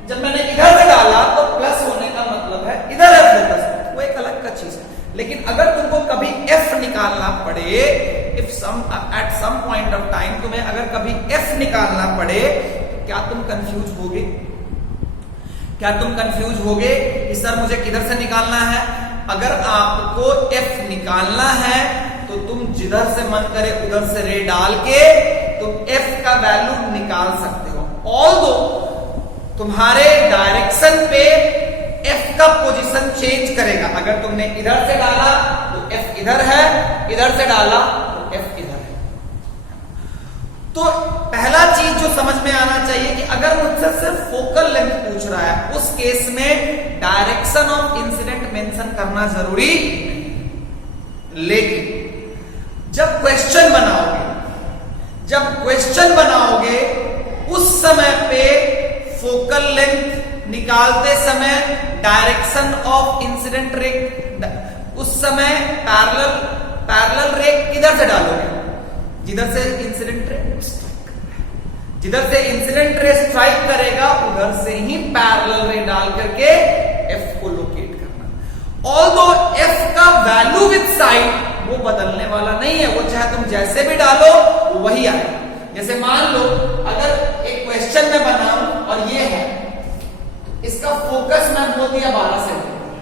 जब मैंने इधर से डाला तो प्लस होने का मतलब है इधर है फोकस। वो एक अलग का चीज है। लेकिन अगर तुमको कभी F निकालना पड़े, if some at some point of time तुम्हें अगर कभी F निकालना पड़े, क्या तुम कंफ्यूज होगे? क्या तुम कंफ्यूज होगे कि सर मुझे किधर से निकालना है? अगर आपको F निकालना है तो तुम जिधर से मन करे उधर से रे डाल के तुम F का वैल्यू निकाल सकते हो। ऑल्दो तुम्हारे डायरेक्शन पे F का पोजीशन चेंज करेगा। अगर तुमने इधर से डाला तो F इधर है, इधर से डाला तो F इधर है। तो पहला चीज जो समझ में आना चाहिए कि अगर मुझसे सिर्फ फोकल लेंथ पूछ रहा है, उस केस में डायरेक्शन ऑफ इंसिडेंट मेंशन करना जरूरी नहीं। लेकिन जब क्वेश्चन बनाओगे उस समय पे फोकल लेंथ निकालते समय डायरेक्शन ऑफ इंसिडेंट रे, उस समय पैरेलल रे किधर से डालोगे? जिधर से इंसिडेंट रे स्ट्राइक करेगा उधर से ही पैरेलल रे डाल करके F को लोकेट करना। ऑल्दो F का वैल्यू विद साइन वो बदलने वाला नहीं है, वो चाहे तुम जैसे भी डालो वो वही आएगा। जैसे मान लो अगर एक क्वेश्चन में बनाऊं और ये है, इसका फोकस मैं बोल दिया 12 सेंटीमीटर,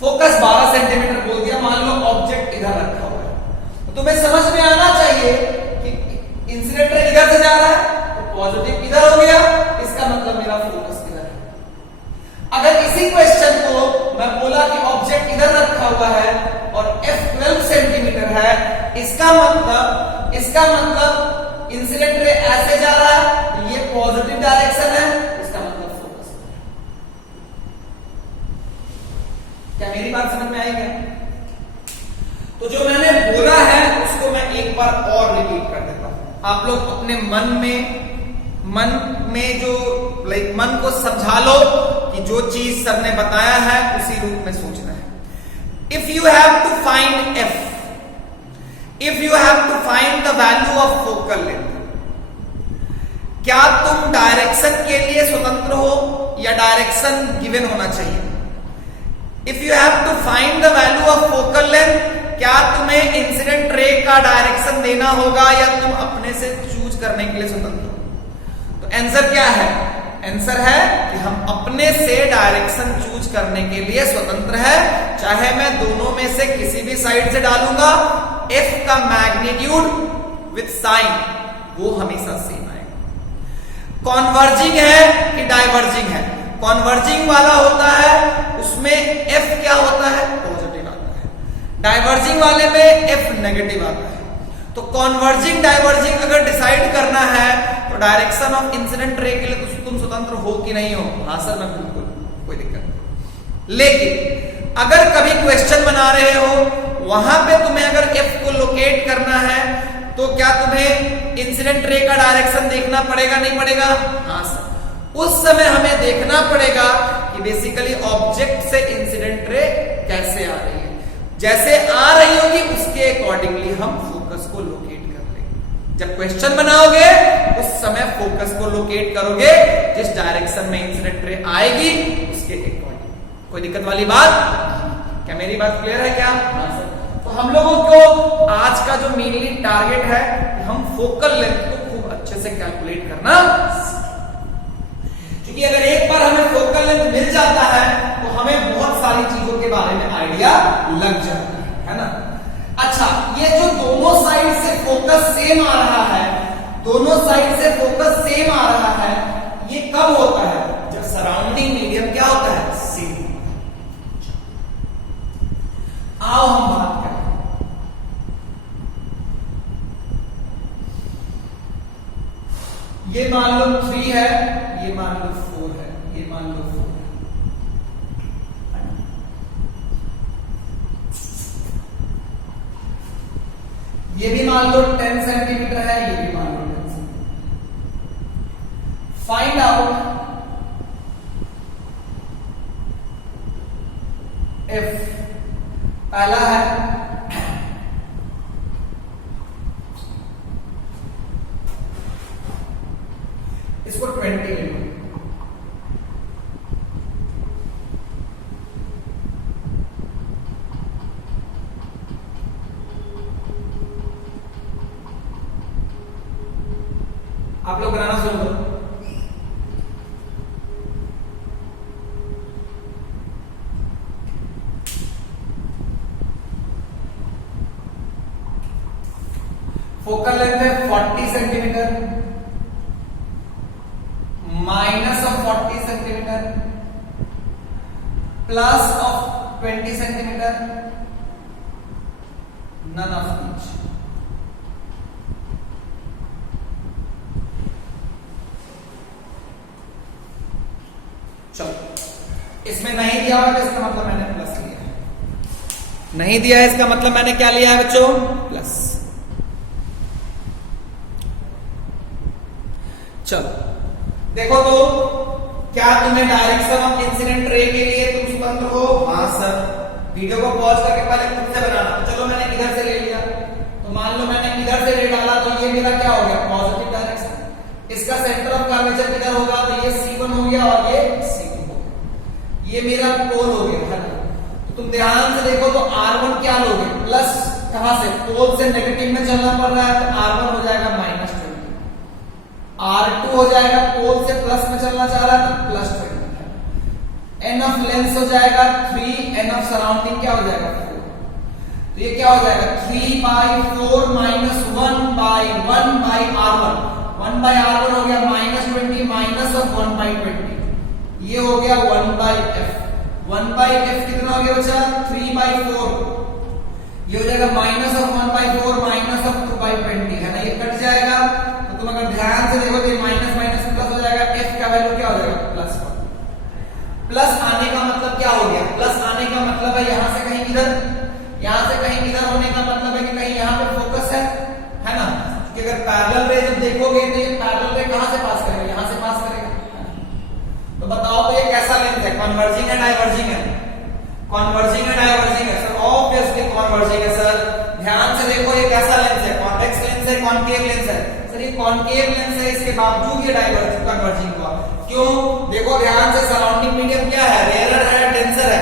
फोकस 12 सेंटीमीटर बोल दिया, मान लो ऑब्जेक्ट इधर रखा हुआ है, तो तुम्हें समझ में आना चाहिए कि इंसिडेंट रे इधर से जा रहा है तो पॉजिटिव इधर हो गया, इसका मतलब मेरा फोकस इधर है। अगर इसी क्वेश्चन को मैं बोला कि ऑब्जेक्ट इधर रखा हुआ है और F 12 सेंटीमीटर है, इसका मतलब इंसिडेंट रे ऐसे जा रहा है, ये पॉजिटिव डायरेक्शन है, इसका मतलब फोकस। क्या मेरी बात समझ में आई क्या? तो जो मैंने बोला है उसको मैं एक बार और रिपीट कर देता हूं। आप लोग अपने मन में जो मन को समझा लो कि जो चीज सर ने बताया है उसी रूप में सोचना है। If you have to find if you have to find the value of focal length, क्या तुम डायरेक्शन के लिए स्वतंत्र हो या डायरेक्शन गिवन होना चाहिए? If you have to find the value of focal length, क्या तुम्हें इंसिडेंट रे का डायरेक्शन देना होगा या तुम अपने से चूज करने के लिए स्वतंत्र हो? तो आंसर क्या है? आंसर है कि हम अपने से डायरेक्शन चूज करने के लिए स्वतंत्र है, चाहे मैं दोनों में से किसी भी साइड से डालूंगा, एफ का मैग्नीट्यूड विथ साइन वो हमेशा सेम आएगा। कॉन्वर्जिंग है कि डाइवर्जिंग है? कॉन्वर्जिंग वाला होता है उसमें एफ क्या होता है? पॉजिटिव आता है। डाइवर्जिंग वाले में एफ नेगेटिव आता है। तो कॉन्वर्जिंग डाइवर्जिंग अगर डिसाइड करना है तो डायरेक्शन ऑफ इंसिडेंट रे के लिए तो तुम स्वतंत्र हो कि नहीं हो? हाँ सर मैं बिल्कुल, कोई दिक्कत नहीं। लेकिन अगर कभी क्वेश्चन बना रहे हो वहां पे तुम्हें अगर एफ को लोकेट करना है तो क्या तुम्हें इंसिडेंट रे का डायरेक्शन देखना पड़ेगा नहीं पड़ेगा? हाँ सर। उस समय हमें देखना पड़ेगा कि बेसिकली ऑब्जेक्ट से इंसिडेंट रे कैसे आ रही है। जैसे आ रही होगी उसके अकॉर्डिंगली हम फोकस को लोकेट कर लेंगे। जब क्वेश्चन बनाओगे उस समय फोकस को लोकेट करोगे जिस डायरेक्शन में इंसिडेंट रे आएगी उसके अकॉर्डिंग। कोई दिक्कत वाली बात? क्या मेरी बात क्लियर है क्या? तो हम लोगों को आज का जो मेनली टारगेट है हम फोकल लेंथ को खूब अच्छे से कैलकुलेट करना, क्योंकि अगर एक बार हमें फोकल लेंथ मिल जाता है तो हमें बहुत सारी चीजों के बारे में आइडिया लग जाता है ना। अच्छा, ये जो दोनों साइड से फोकस सेम आ रहा है, दोनों साइड से फोकस सेम आ रहा है, ये कब होता है? जब सराउंडिंग मीडियम क्या होता है? सेम। आओ हम बात करें। ये मान लो 3 है, ये मान लो 4 है, ये मान लो 4 है। ये भी मान लो 10 सेंटीमीटर है, ये भी मान लो 10 सेंटीमीटर। फाइंड आउट इफ पहला है इसको 20 ले लो। आप लोग बनाना शुरू करो। फोकल लेंथ है 40 centimetre, minus of 40 centimetre, plus of 20 centimetre, none of each. चलो, इसमें नहीं दिया हुआ तो इसका मतलब मैंने प्लस लिया है, नहीं दिया है इसका मतलब मैंने क्या लिया है बच्चों? प्लस। चलो देखो तो क्या तुम्हें डायरेक्शन ऑफ इंसिडेंट रे के लिए तुम स्वतंत्र हो? हाँ सर। वीडियो को पॉज करके पहले खुद से बनाना। तो चलो मैंने इधर से ले लिया, तो मान लो मैंने इधर से रे डाला तो ये मेरा क्या हो गया? Positive direction. इसका सेंटर ऑफ कर्वेचर किधर होगा? तो ये C1 हो गया और ये C2 हो गया। ये मेरा पोल हो गया है ना। तो तुम ध्यान से देखो तो R1 क्या लोगे? प्लस, कहां से? पोल से नेगेटिव में चलना पड़ रहा है तो R1 हो जाएगा -20। R2 हो जाएगा, पोल से प्लस में चलना चाह रहा है तो +20। n ऑफ लेंथ हो जाएगा 3, n ऑफ सराउंडिंग क्या हो जाएगा? 4। तो ये क्या हो जाएगा? 3/4 -1/1/R1। 1/R1 हो गया -20 माइनस ऑफ 1/20। ये हो गया 1/f। 1/f कितना हो गया बच्चा? 3/4। ये हो जाएगा माइनस ऑफ 1/4 माइनस ऑफ 2/20 है ना। ये कट जाएगा तो तुम अगर ध्यान से देखो तो माइनस माइनस प्लस हो जाएगा। f का वैल्यू क्या हो जाएगा? +1। प्लस आने का मतलब क्या हो गया? प्लस आने का मतलब पैरेलल रे जब देखोगे तो ये पैरेलल रे कहां से पास करेगा, यहां से पास करेगा। तो बताओ तो ये कैसा लेंथ है, कन्वर्जिंग है डाइवर्जिंग है? कन्वर्जिंग है डाइवर्जिंग है सर? ऑब्वियसली कन्वर्जिंग है सर। ध्यान से देखो ये कैसा लेंस है, कॉन्वेक्स लेंस है, कॉन्केव लेंस है सर? ये कॉन्केव लेंस है, इसके बावजूद ये डाइवर्जिंग कन्वर्जिंग हुआ। क्यों? देखो ध्यान से, सराउंडिंग मीडियम क्या है, रेयरर है डेंसर है?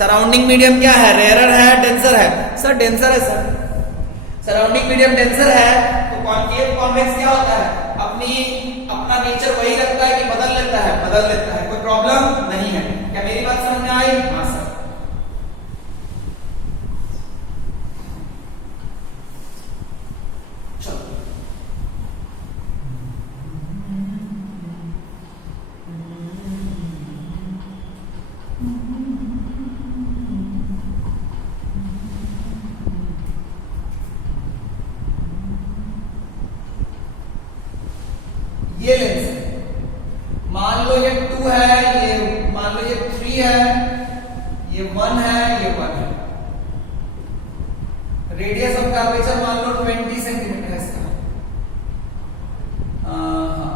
सराउंडिंग मीडियम क्या है, रेयरर है डेंसर है? सर डेंसर है सर। सराउंडिंग मीडियम डेंसर है तो कॉन्केव कॉन्वेक्स क्या होता है, अपना नेचर वही रखता है कि बदल लेता है? बदल लेता है, कोई प्रॉब्लम नहीं है। क्या मेरी बात समझ में आई? हाँ सर। ये लेंस है, मान लो ये 2 है, ये मान लो ये 3 है, ये 1 है, ये 1 है। रेडियस ऑफ कर्वेचर मान लो 20 सेंटीमीटर है इसका। हाँ,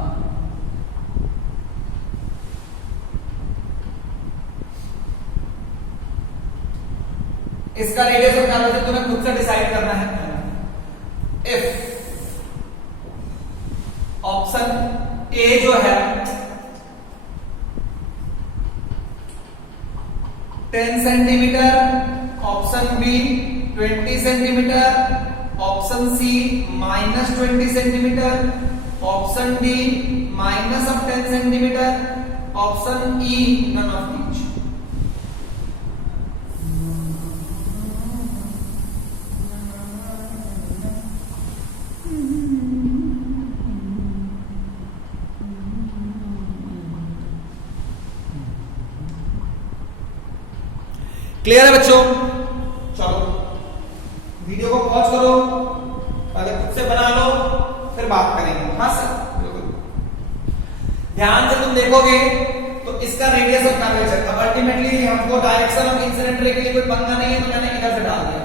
इसका रेडियस ऑफ कर्वेचर तुम्हें खुद से डिसाइड करना है। इफ ऑप्शन ए जो है 10 centimetre, option B 20 centimetre, option C -20 centimetre, option D -10 centimetre, option E none of each. Clear है बच्चों? चलो वीडियो को पॉज करो, पहले खुद से बना लो, फिर बात करेंगे। हाँ सर बिल्कुल। ध्यान से तुम देखोगे तो इसका रेडियस ऑफ कर्वेचर, अब अल्टीमेटली हमको डायरेक्शन ऑफ इंसिडेंट रे के लिए कोई पंगा नहीं है, तो मैंने इधर से डाल दिया,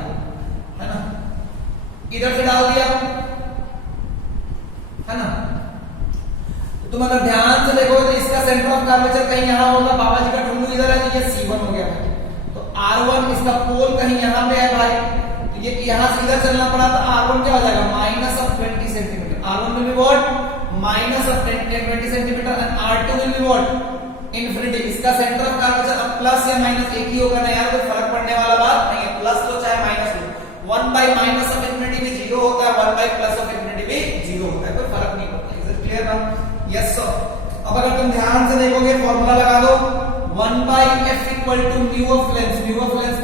है ना? इधर से डाल दिया, है ना? तो तुम अगर ध्यान से देखोगे तो इसका सेंटर ऑफ कर्वेचर कहीं यहां होगा, बाबा जी का ठुल्लू इधर है, तो ये C1 हो गया। R1 इसका पोल कहीं यहां पे है भाई, तो ये यहां से इधर चलना पड़ा, तो R1 क्या हो जाएगा, -20 centimetre. R1 will be what, -10-20 centimetre, and R2 will be what, infinity. इसका सेंटर ऑफ कर्वेचर अब प्लस या माइनस एक ही होगा ना यार, कोई फर्क पड़ने वाला बात नहीं है, प्लस लो चाहे minus low. 1 bye minus of infinity भी 0 होता है, 1 बाय प्लस ऑफ इंफिनिटी भी 0 होता है, कोई फर्क नहीं पड़ता। इज इट क्लियर ना? Yes sir. अब अगर तुम ध्यान से देखोगे फॉर्मूला लगा दो, 1 by f equal to mu of length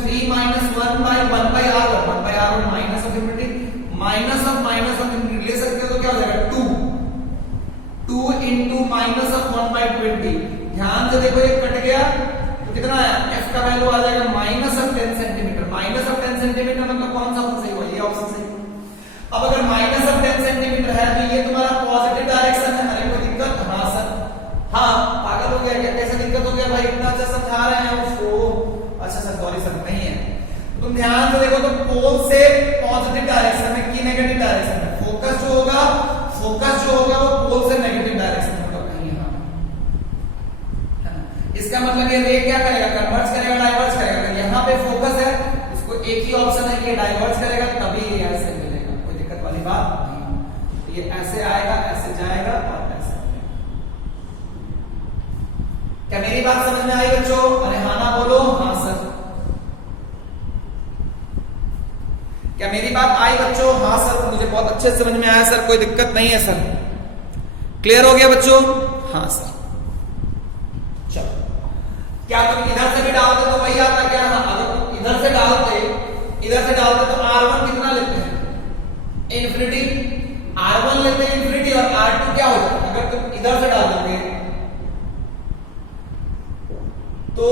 3 minus 1 by r1 minus of infinity, minus of infinity ले सकते हो तो क्या हो जाएगा 2 into minus of 1 by 20। ध्यान से देखो ये कट गया तो कितना आया, f का वैल्यू आ जाएगा -10 सेंटीमीटर। -10 सेंटीमीटर मतलब कौन सा ऑप्शन सही हुआ, ये ऑप्शन सही। अब अगर -10 सेंटीमीटर है तो ये तुम्हारा पॉजिटिव डायरेक्शन है। अरे कोई दिक्कत? हाँ सर। हाँ पागल हो गया क्या, कैसे दिक्कत हो गया भाई, इतना अच्छा समझा रहे हैं उसको। अच्छा सर सॉरी सर, नहीं है। तुम ध्यान से देखो तो पोल से पॉजिटिव डायरेक्शन में की नेगेटिव डायरेक्शन में, फोकस जो होगा वो पोल से नेगेटिव डायरेक्शन में, मतलब कहीं यहां। इसका मतलब ये रे क्या करेगा, कन्वर्ज करेगा, डाइवर्ज करेगा। यहां पे फोकस है, इसको एक ही ऑप्शन है कि डाइवर्ज करेगा, तभी ये ऐसे मिलेगा, कोई दिक्कत वाली बात नहीं। ये ऐसे आएगा, ऐसे जाएगा और क्या मेरी बात समझ में आई बच्चों? अरे हाँ ना बोलो। हाँ सर। क्या मेरी बात आई बच्चों? हाँ सर, मुझे बहुत अच्छे से समझ में आया सर, कोई दिक्कत नहीं है सर। क्लियर हो गया बच्चों? हाँ सर। चलो, क्या तुम इधर से भी डालते तो वही आता क्या? हाँ, अगर तुम इधर से डालते तो R1 कितना लेते हैं, इंफिनिटी। R1 लेते हैं इंफिनिटी, और R2 क्या होता है, अगर तुम इधर से डाल दोगे तो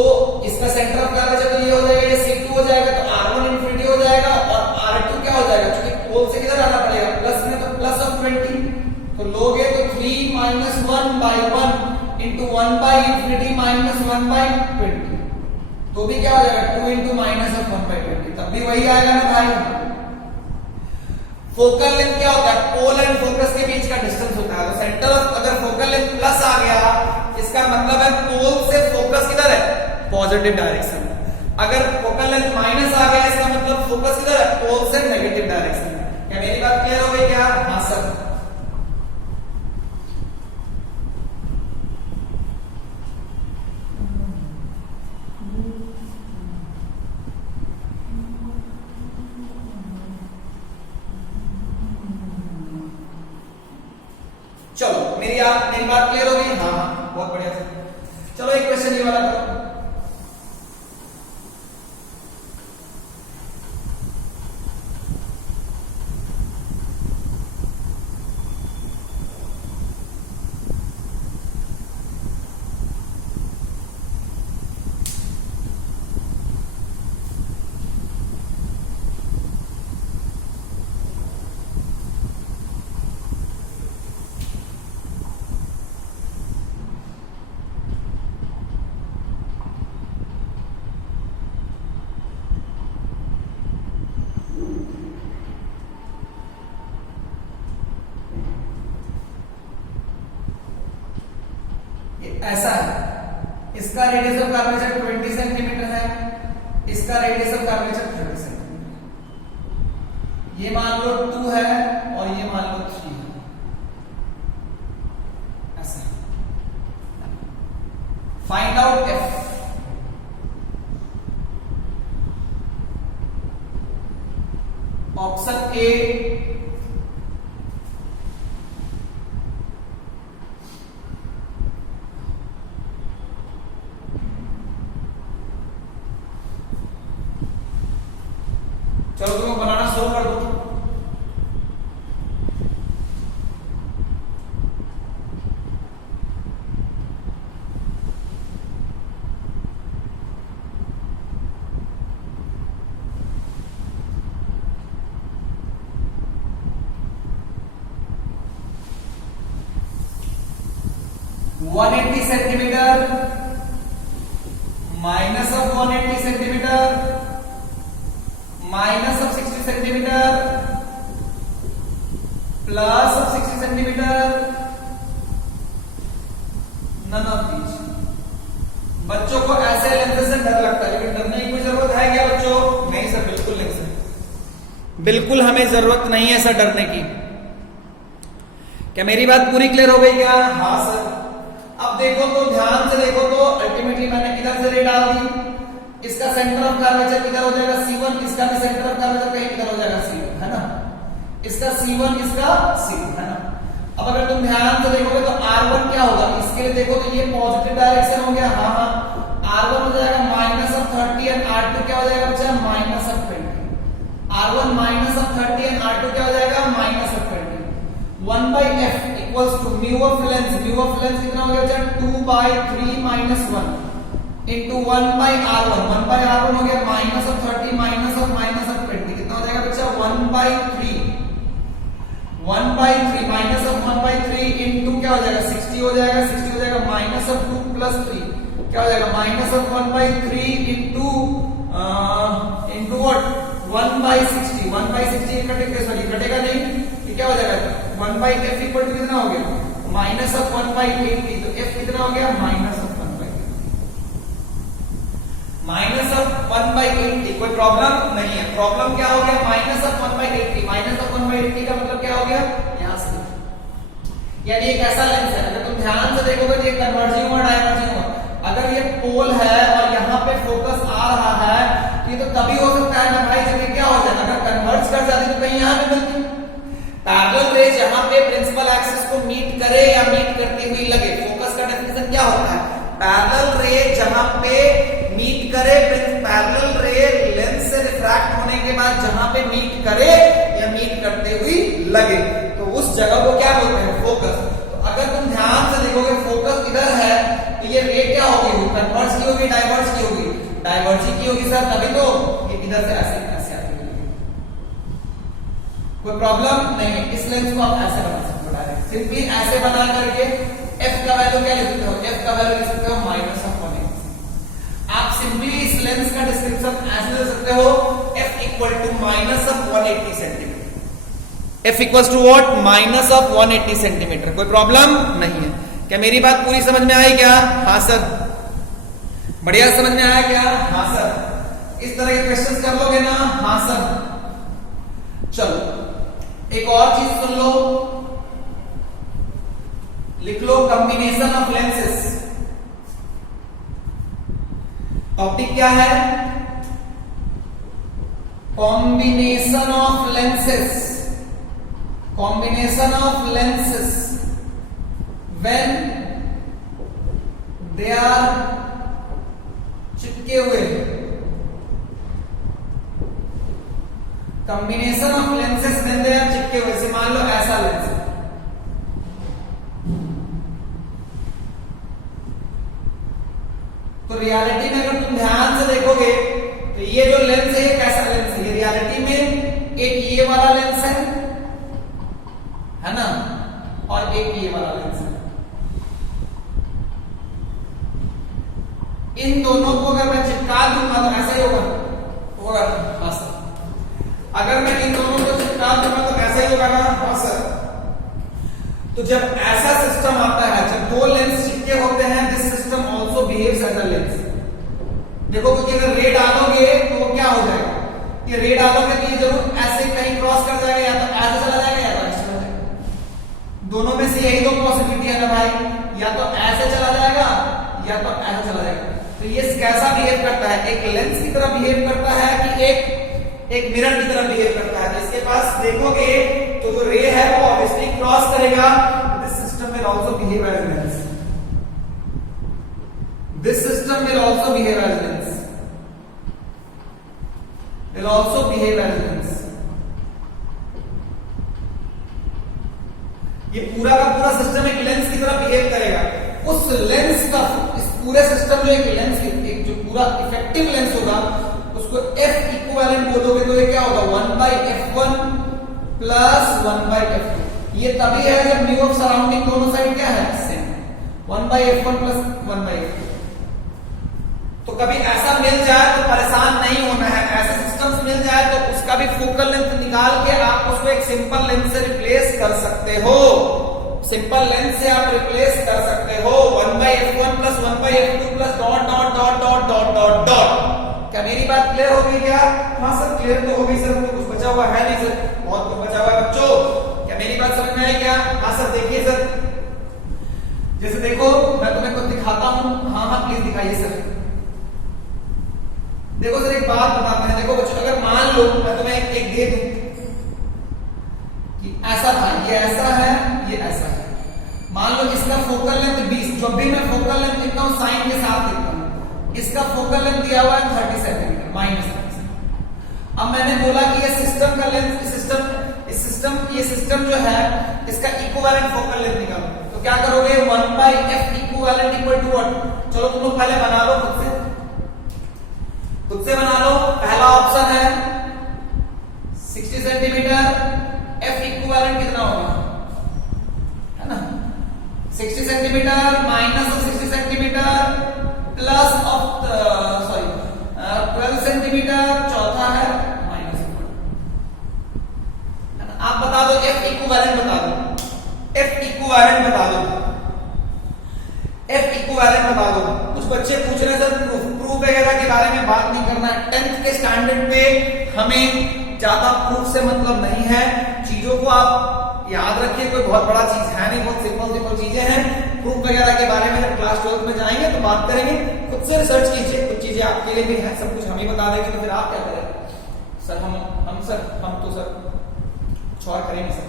इसका सेंटर ऑफ कर्वेचर तो ये हो जाएगा, ये C2 हो जाएगा, तो R1 इंफिनिटी हो जाएगा, और R2 क्या हो जाएगा, क्योंकि पोल से किधर आना पड़ेगा, प्लस में, तो प्लस ऑफ 20। तो लोगे तो 3 minus 1 by 1 into 1 by infinity minus 1 by 20, तो भी क्या हो जाएगा 2 into minus of 1 by 20, तब भी वही आएगा ना भाई। फोकल लेंथ क्या होता है? पोल एंड फोकस के बीच का डिस्टेंस होता है। तो सेंटर अगर फोकल लेंथ प्लस आ गया, इसका मतलब है पोल से फोकस किधर है? पॉजिटिव डायरेक्शन में। अगर फोकल लेंथ माइनस आ गया, इसका मतलब फोकस किधर है? पोल से नेगेटिव डायरेक्शन में। क्या मेरी बात क्लियर हो गई क्या? हाँ सर। चलो मेरी बात क्लियर हो गई? हाँ बहुत बढ़िया से। चलो एक क्वेश्चन ये वाला करो। ऐसा है, इसका रेडियस ऑफ कर्वेचर 20 सेंटीमीटर है, इसका रेडियस ऑफ कर्वेचर 30 सेंटीमीटर। ये मान लो 2 है और ये मान लो 3 है। ऐसा find out F. Option A चलो तुम्हें बनाना शुरू कर दो। One 180 centimetre minus of 180 centimetre minus of 60 centimetre plus of 60 centimetre, none of these. बच्चों को ऐसे लेंथ से डर लगता है, लेकिन डरने की कोई जरूरत है क्या बच्चों? नहीं सर, बिल्कुल नहीं सर, बिल्कुल हमें जरूरत नहीं है सर डरने की। क्या मेरी बात पूरी क्लियर हो गई क्या? हाँ सर। अब देखो तो ध्यान से देखो तो अल्टीमेटली मैंने इधर से रे डाल दी, इसका सेंटर ऑफ कर्वेचर किधर हो जाएगा? C1, इसका भी सेंटर ऑफ कर्वेचर कहीं किधर हो जाएगा? C1, है ना? इसका C1, इसका C1, है ना? अब अगर तुम ध्यान से देखोगे तो R1 क्या होगा? इसके लिए देखो तो ये पॉजिटिव डायरेक्शन हो गया। हाँ R1 हो जाएगा माइनस ऑफ 30 एंड R2 क्या हो जाएगा बच्चा? Minus of 20। R1 minus of 30 and R2 क्या हो जाएगा? Minus of 20। 1/f equals to mu of length. Mu of length कितना हो गया बच्चा? 2/3 माइनस 1 into 1/r1। 1/r1 हो गया माइनस ऑफ 30 माइनस ऑफ 20। कितना हो जाएगा बच्चा? 1/3। 1/3 माइनस ऑफ 1/3 into क्या हो जाएगा? 60 हो जाएगा। 60 हो जाएगा माइनस ऑफ 2 प्लस 3 क्या हो जाएगा? Minus of 1/3 into what? 1/60। 1/60 कटेगा, सॉरी कटेगा नहीं, ये क्या हो जाएगा? 1/f इक्वल टू कितना हो गया? Minus of 1/80। तो f कितना हो गया? Minus of 1/80। Minus of 1/80। कोई प्रॉब्लम नहीं है। प्रॉब्लम क्या हो गया? Minus of 1/80। माइनस ऑफ 1/80 का मतलब क्या हो गया? यहां से, यानी एक ऐसा लेंस है, अगर तुम ध्यान से देखोगे तो ये कन्वर्जिंग हुआ डायवर्जिंग हुआ। अगर ये पोल है और यहाँ पे फोकस आ रहा है, ये तो तभी हो सकता है ना भाई जब ये क्या हो जाए, अगर कन्वर्ज कर जाती तो कहीं यहाँ पे मिलती। पैरेलल रे जहां पे प्रिंसिपल एक्सिस को मीट करे या मीट करती हुई लगे, फोकस का डेफिनेशन क्या होता है? पैरेलल रे जहां पे मीट करे, पैरेलल रे लेंस से रिफ्रैक्ट होने के बाद जहां पे मीट करे या मीट करते हुई लगे, तो उस जगह को क्या बोलते हैं? फोकस। तो अगर तुम ध्यान से देखोगे फोकस इधर है तो ये रे क्या होगी? कन्वर्ज की होगी, डाइवर्ज की होगी? डाइवर्ज की होगी सर, तभी तो ये इधर से ऐसे ऐसे आती है। कोई प्रॉब्लम नहीं है। इस लेंस को आप ऐसे बना सकते हो डायरेक्ट, सिंपली ऐसे बना करके f का वैल्यू क्या लिख सकते हो? f का वैल्यू लिख सकते हो माइनस ऑफ 180। आप सिंपली इस लेंस का डिस्क्रिप्शन ऐसे दे सकते हो f equal to minus of 180 centimetre. f equal to what minus of 180 centimetre. कोई प्रॉब्लम नहीं है क्या? मेरी बात पूरी समझ में आई क्या? हाँ सर, बढ़िया समझ में आया क्या? हाँ सर। इस तरह के क्वेश्चंस कर लोगे ना? हाँ सर। चलो एक और चीज सुन लो, लिख लो कॉम्बिनेशन ऑफ लेंसेस। टॉपिक क्या है? Combination of lenses. Combination of lenses when they are चिपके हुए। Combination of lenses when they are चिपके हुए। से मान लो ऐसा लेंस है, तो रियलिटी में अगर तुम ध्यान से देखोगे तो ये जो लेंस है ये कैसा लेंस है? ये रियलिटी में एक ये वाला लेंस है ना, और एक ये वाला लेंस है। इन दोनों को अगर मैं चिपका दूंगा तो ऐसा ही होगा। हाँ सर। अगर मैं इन दोनों को चिपका दूंगा तो ऐसा ही होगा ना? हाँ सर। तो जब ऐसा सिस्टम आता है, जब दो लेंस चिपके होते हैं, this system also behaves as a lens. देखो क्योंकि अगर रे डालोगे तो वो क्या हो जाएगा? ये रे डालोगे तो ये जरूर ऐसे कहीं क्रॉस कर जाएगा, या तो ऐसे चला जाएगा या तो ऐसे चला जाएगा। दोनों में से यही दो पॉसिबिलिटी है ना भाई, या तो ऐसे चला जाएगा या तो ऐसे चला जाएगा। तो ये कैसा बिहेव करता है? एक लेंस की तरह बिहेव करता है कि एक मिरर की तरह बिहेव करता है। तो इसके पास देखोगे तो जो रे है वो ऑब्वियसली क्रॉस करेगा। This system will also behave as lens. This system will also behave as lens. Will also behave as lens. ये पूरा का पूरा सिस्टम एक लेंस की तरह बिहेव करेगा। उस लेंस का, इस पूरे सिस्टम जो एक लेंस, एक जो पूरा इफेक्टिव लेंस होगा, उसको F इक्विवेलेंट बोलोगे तो ये क्या होगा? 1/f1 plus 1/f2। ये तभी है जब म्यू ऑफ सराउंडिंग दोनों साइड क्या है? सेम। 1/f1 plus 1/f2। तो कभी ऐसा मिल जाए तो परेशान नहीं होना है। ऐसे सिस्टम्स मिल जाए तो उसका भी फोकल लेंथ निकाल के आप उसको एक सिंपल लेंस से रिप्लेस कर सकते हो। सिंपल लेंस से आप रिप्लेस कर सकते हो 1/f1 plus 1/f2 plus dot dot dot dot dot dot dot. क्या मेरी बात क्लियर हो गई क्या? हाँ सर क्लियर तो हो गई सर, तो कुछ बचा हुआ है नहीं सर, बहुत कुछ बचा हुआ है बच्चों। क्या मेरी बात समझ में आई क्या? हाँ सर। देखिए सर, जैसे देखो मैं तुम्हें कुछ दिखाता हूं। हाँ हाँ प्लीज दिखाइए सर। देखो सर एक बात बताते हैं। देखो बच्चों, अगर मान लो मैं तुम्हें एक दे दूं कि ऐसा था, ये ऐसा है, ये ऐसा है। मान लो इसका फोकल लेंथ 20, जब भी मैं फोकल लेंथ लिखता हूं साइन के साथ लिखता हूं, इसका फोकल लेंथ दिया हुआ है 30 सेंटीमीटर माइनस 30। अब मैंने बोला कि ये सिस्टम का लेंथ, ये सिस्टम जो है इसका इक्विवेलेंट फोकल लेंथ निकालो। तो क्या करोगे? 1/f equivalent equal to what? चलो तुम लोग पहले बना लो खुद से बना लो। पहला ऑप्शन है 60 सेंटीमीटर, F इक्विवेलेंट कितना होगा? है ना 60 centimetre minus of 60 centimetre plus of 12 centimetre, चौथा है माइनस। आप बता दो F इक्विवेलेंट बता दो। F इक्विवेलेंट बता दो। F इक्विवेलेंट बता दो। कुछ बच्चे पूछ रहे हैं सर प्रूफ वगैरह के बारे में बात नहीं करना है। 10th के स्टैंडर्ड पे हमें ज्यादा प्रूफ से मतलब नहीं है। चीजों को आप याद रखिए, कोई बहुत बड़ा चीज है नहीं, बहुत सिंपल चीजें हैं। प्रूफ वगैरह के बारे में जब क्लास 12 में जाएंगे तो बात करेंगे। खुद से रिसर्च कीजिए, कुछ चीजें आपके लिए भी हैं, सब कुछ हम ही बता देंगे तो फिर आप क्या करेंगे? सर हम तो सर कुछ और करेंगे सर।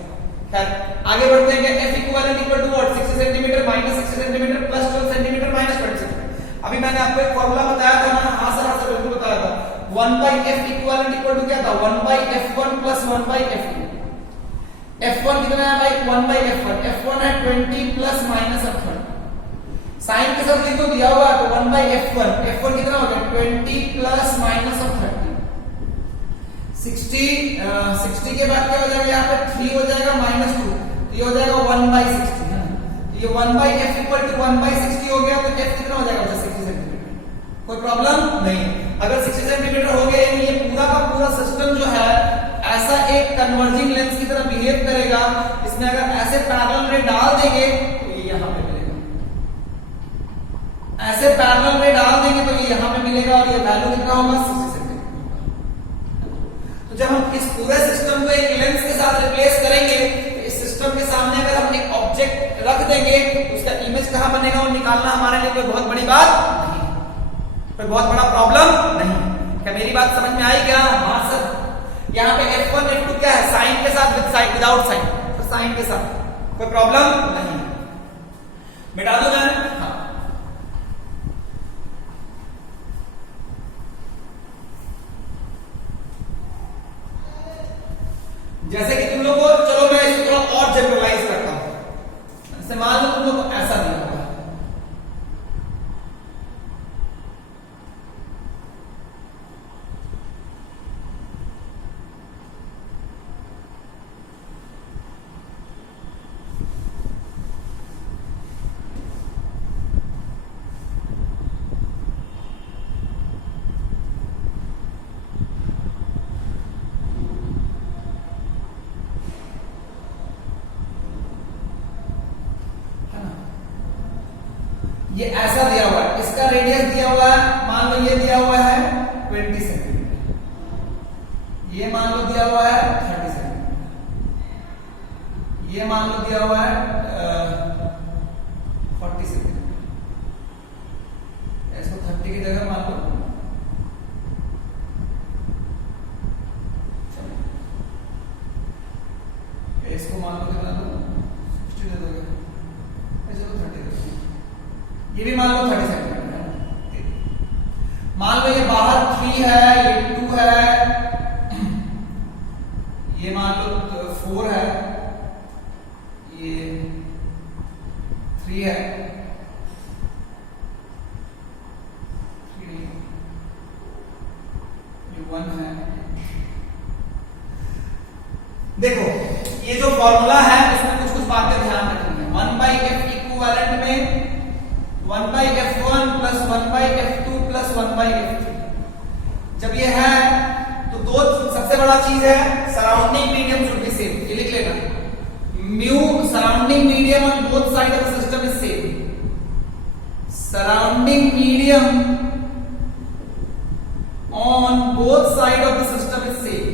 खैर आगे बढ़ते हैं। F equivalent equal to what? 60 centimetre minus 60 centimetre plus 12 centimetre minus 20 centimetre. अभी मैंने आपको एक फॉर्मूला बताया था ना? हाँ सर बिल्कुल बताया था। 1/f इक्विवेलेंट इक्वल टू क्या था? 1/f1 plus 1/f2। f1 कितना है भाई? 1/f1। f1 है 20 प्लस माइनस 30। साइन के साथ लिख दो, दिया हुआ है तो 1/f1। f1 कितना हो गया? 20 प्लस माइनस 30। 60 के बाद क्या हो जाएगा? यहाँ पे 3 हो जाएगा माइनस 2, तो ये हो जाएगा 1/60। ये 1/f इक्वल टू 1/60 हो गया, तो f कितना हो जाएगा? 60 सेंटीमीटर। कोई प्रॉब्लम नहीं। अगर 60 सेंटीमीटर हो गया, ये पूरा का पूरा सिस्टम जो है ऐसा एक कन्वर्जिंग लेंस की तरह बिहेव मिलेगा, इसमें अगर ऐसे पैरेलल रे डाल देंगे तो ये यहां पे मिलेगा, ऐसे पैरेलल रे डाल देंगे तो ये यहां पे मिलेगा और ये वैल्यू कितना होगा 60 सेंटीमीटर। तो जब हम इस पूरे सिस्टम को एक लेंस के साथ रिप्लेस करेंगे तो इस सिस्टम के सामने अगर हम एक ऑब्जेक्ट रख देंगे तो उसका इमेज कहां बनेगा और निकालना हमारे लिए कोई बहुत बड़ी बात नहीं, कोई बहुत बड़ा प्रॉब्लम नहीं। क्या मेरी बात समझ में आई क्या? हाँ सर। यहाँ पे F1 F2 क्या है? साइन के साथ, विद साइन, विदाउट साइन, तो साइन के साथ कोई प्रॉब्लम नहीं। मिटा दो मैं? हाँ। जैसे कि तुम लोग को, चलो मैं इसको थोड़ा और जनरलाइज करता हूं। जैसे मान लो तुम लोग को ऐसा दिया हुआ है, ये ऐसा दिया हुआ है, इसका रेडियस दिया हुआ है, मान लो ये दिया हुआ है 20 सेंटीमीटर, ये मान लो दिया हुआ है 30 सेंटीमीटर, ये मान लो दिया हुआ है 40 सेंटीमीटर, इसको 30 की जगह मान लो, इसको मान लो कितना दो 60 दे दोगे, ऐसे तो 30 दे दोगे, ये भी मान लो 30 सेंटीमीटर है। मान लो ये बाहर 3 है, ये 2 है, ये मान लो 4 है, ये 3 है, 3 ये 1 है। देखो ये जो फॉर्मूला है उसमें कुछ कुछ बातें ध्यान रखनी है। 1/f इक्विवेलेंट में 1/f1 plus 1/f2 plus 1/f3, जब ये है तो दो सबसे बड़ा चीज है surrounding medium should be same, ये लिख लेना, mu surrounding medium on both side of the system is same, surrounding medium on both side of the system is same,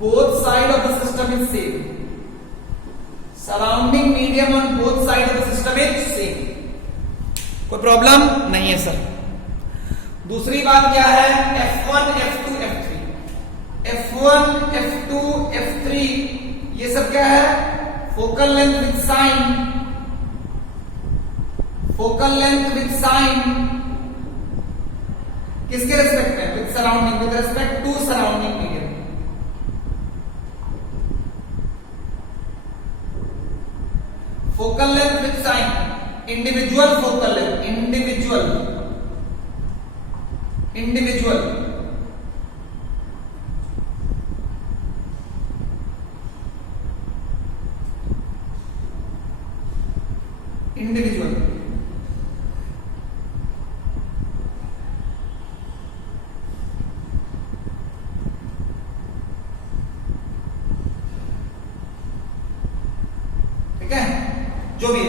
both side of the system is same, surrounding medium on both side of the system is same, कोई problem नहीं है sir. दूसरी बात क्या है? F1 F2 F3, F1 F2 F3 ये सब क्या है? Focal length with sign, focal length with sign किसके रेस्पेक्ट में? With surrounding, with respect to surrounding medium. Focal length with sign, individual focal length, individual individual individual ठीक है, जो भी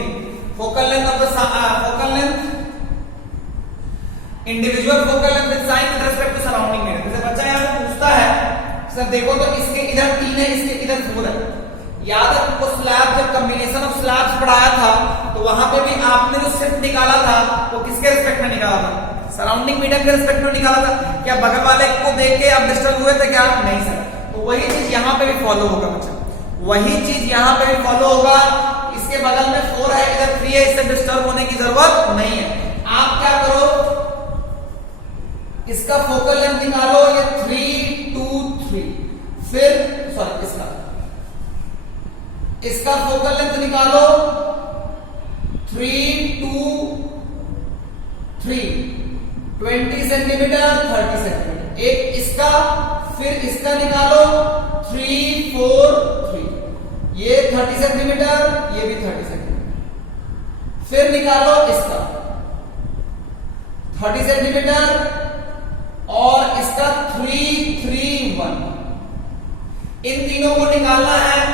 focal length of the focal length, individual focal length with sign with respect to surrounding medium. जैसे बच्चा यहाँ पे पूछता है सर देखो तो इसके इधर 3 है, इसके इधर 4 है, याद है तुमको स्लैब, जब कॉम्बिनेशन ऑफ स्लैब्स पढ़ाया था तो वहां पे भी आपने जो शिफ्ट निकाला था वो किसके रिस्पेक्ट में निकाला था? सराउंडिंग मीडियम के रिस्पेक्ट में निकाला था। क्या बगल वाले को देख के आप डिस्टर्ब हुए थे क्या? नहीं सर। तो वही चीज यहाँ पे भी फॉलो होगा बच्चा, वही चीज यहाँ पे भी फॉलो होगा। इसके बगल में 4 है, इधर 3 है, इससे डिस्टर्ब होने की जरूरत नहीं है। आप क्या करो, इसका फोकल लेंथ निकालो, ये 3 2 3, फिर सॉरी इसका फोकल लेंथ निकालो 3 2 3, 20 सेंटीमीटर 30 सेंटीमीटर, एक इसका, फिर इसका निकालो 3 4 3, ये 30 सेंटीमीटर, ये भी 30 सेंटीमीटर, फिर निकालो इसका 30 सेंटीमीटर और इसका 3 3 1। इन तीनों को निकालना है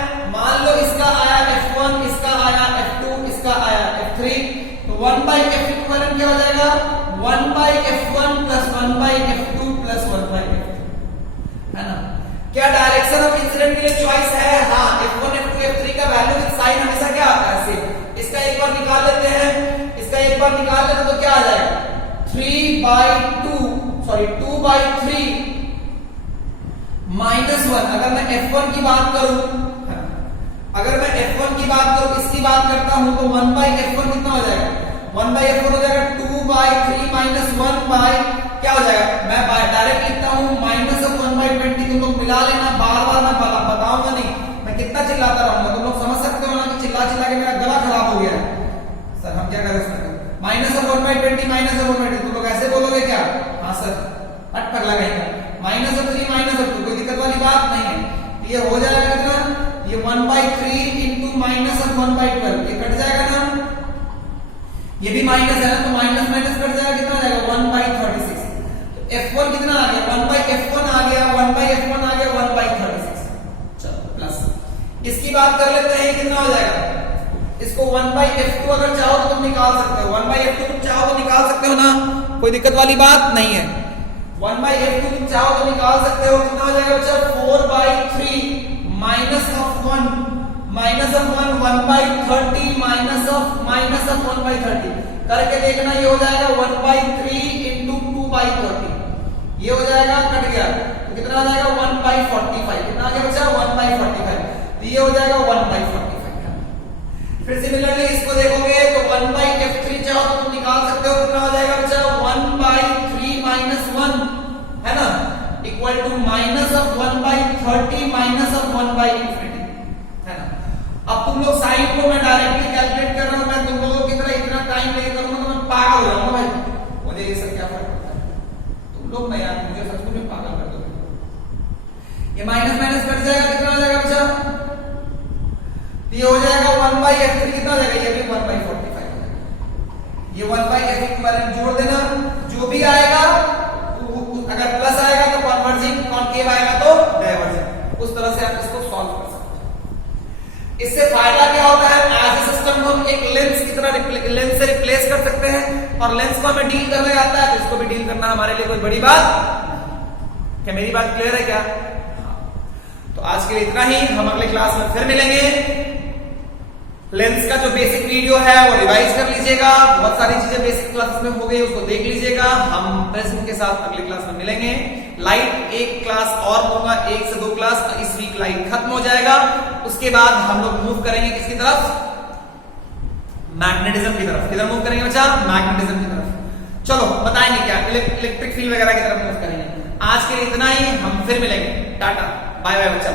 की बात करूं, अगर मैं F1 की बात करूं, इसकी बात करता हूं तो 1 बाई F1 कितना हो जाएगा? 1 बाई F1 हो जाएगा 2 बाई 3 माइनस 1 बाई क्या हो जाएगा? मैं डायरेक्ट लिखता हूं माइनस ऑफ 1 बाई 20। तुम लोग मिला लेना, बार बार मैं बताऊंगा नहीं, मैं कितना चिल्लाता रहूंगा, तुम लोग समझ सकते हो ना कि चिल्ला चिल्ला के मेरा गला खराब हो गया है। सर हम क्या करें इसमें? Minus of 1 by 20 minus of 1 by 20, तुम लोग ऐसे बोलोगे क्या? हाँ सर, हट पगला कहेगा। माइनस ऑफ 3 माइनस ऑफ 2, कोई दिक्कत वाली बात नहीं है। ये हो जाएगा कितना? ये 1 by 3 into minus of 1 by 12, ये कट जाएगा ना, ये भी माइनस है ना, तो माइनस माइनस कट जाएगा, कितना आ जाएगा? 1 बाई 36। तो F1 कितना आ गया? 1 बाई F1 आ गया, 1 बाई F1 आ गया, 1 बाई 36। चलो प्लस इसकी बात कर लेते हैं, कितना हो जाएगा? इसको 1 बाई F2 अगर चाहो तो तुम निकाल सकते हो, 1 बाई F2 तुम चाहो तो निकाल सकते हो ना, कोई दिक्कत वाली बात नहीं है। 1 बाई F2 तुम चाहो तो निकाल सकते हो, कितना हो जाएगा बच्चा? 4 by 3 minus of 1 minus of 1 by 30 minus of 1 by 30 करके देखना, ये हो जाएगा 1 बाई 3 इंटू 2 बाई 30, ये हो जाएगा, कट गया तो कितना आ जाएगा? 1 बाई 45। कितना आ गया बच्चा? 1 बाई 45, तो ये हो जाएगा 1 बाई 45। फिर सिमिलरली इसको देखोगे तो 1 बाई F3 चाहो तो तुम निकाल सकते हो, कितना हो जाएगा बच्चा? 1 बाई 3 माइनस 1 है ना, equal to minus of 1 by 30 minus of 1 by infinity है ना। अब तुम लोग साइन को मैं डायरेक्टली कैलकुलेट कर रहा हूं, मैं तुम लोगों की तरह इतना टाइम लेके करूंगा तो मैं पागल हो जाऊंगा भाई, मुझे ये सब क्या फर्क पड़ता है, तुम लोग ना यार मुझे सच में पागल कर दोगे। ये माइनस माइनस कट जाएगा, कितना हो जाएगा बच्चा? ये हो जाएगा 1 बाई F3, कितना हो जाएगा? ये भी 1 बाई 45 हो जाएगा। ये 1 बाई F3 के बारे में जोड़ देना, जो भी आएगा अगर प्लस आएगा तो कन्वर्जिंग, कॉन्केव आएगा तो डाइवर्जिंग, उस तरह से आप इसको सॉल्व कर सकते हो। इससे फायदा क्या होता है? एज ए सिस्टम को हम एक लेंस की तरह लेंस से रिप्लेस कर सकते हैं, और लेंस को हमें डील करने आता है तो इसको भी डील करना हमारे लिए कोई बड़ी बात। क्या मेरी बात क्लियर है क्या? तो आज के लिए इतना ही, हम अगले क्लास में फिर मिलेंगे। लेंस का जो बेसिक वीडियो है वो रिवाइज कर लीजिएगा, बहुत सारी चीजें बेसिक क्लास में हो गई, उसको देख लीजिएगा। हम प्रिज्म के साथ अगले क्लास में मिलेंगे। लाइट एक क्लास और होगा, 1 से 2 क्लास, इस वीक लाइट खत्म हो जाएगा। उसके बाद हम लोग मूव करेंगे किसकी तरफ? मैग्नेटिज्म की तरफ। किधर मूव करेंगे बच्चा? मैग्नेटिज्म की तरफ। चलो बताएंगे क्या, इलेक्ट्रिक फील्ड वगैरह की तरफ मूव करेंगे। आज के लिए इतना ही, हम फिर मिलेंगे। टाटा बाय बाय बच्चा।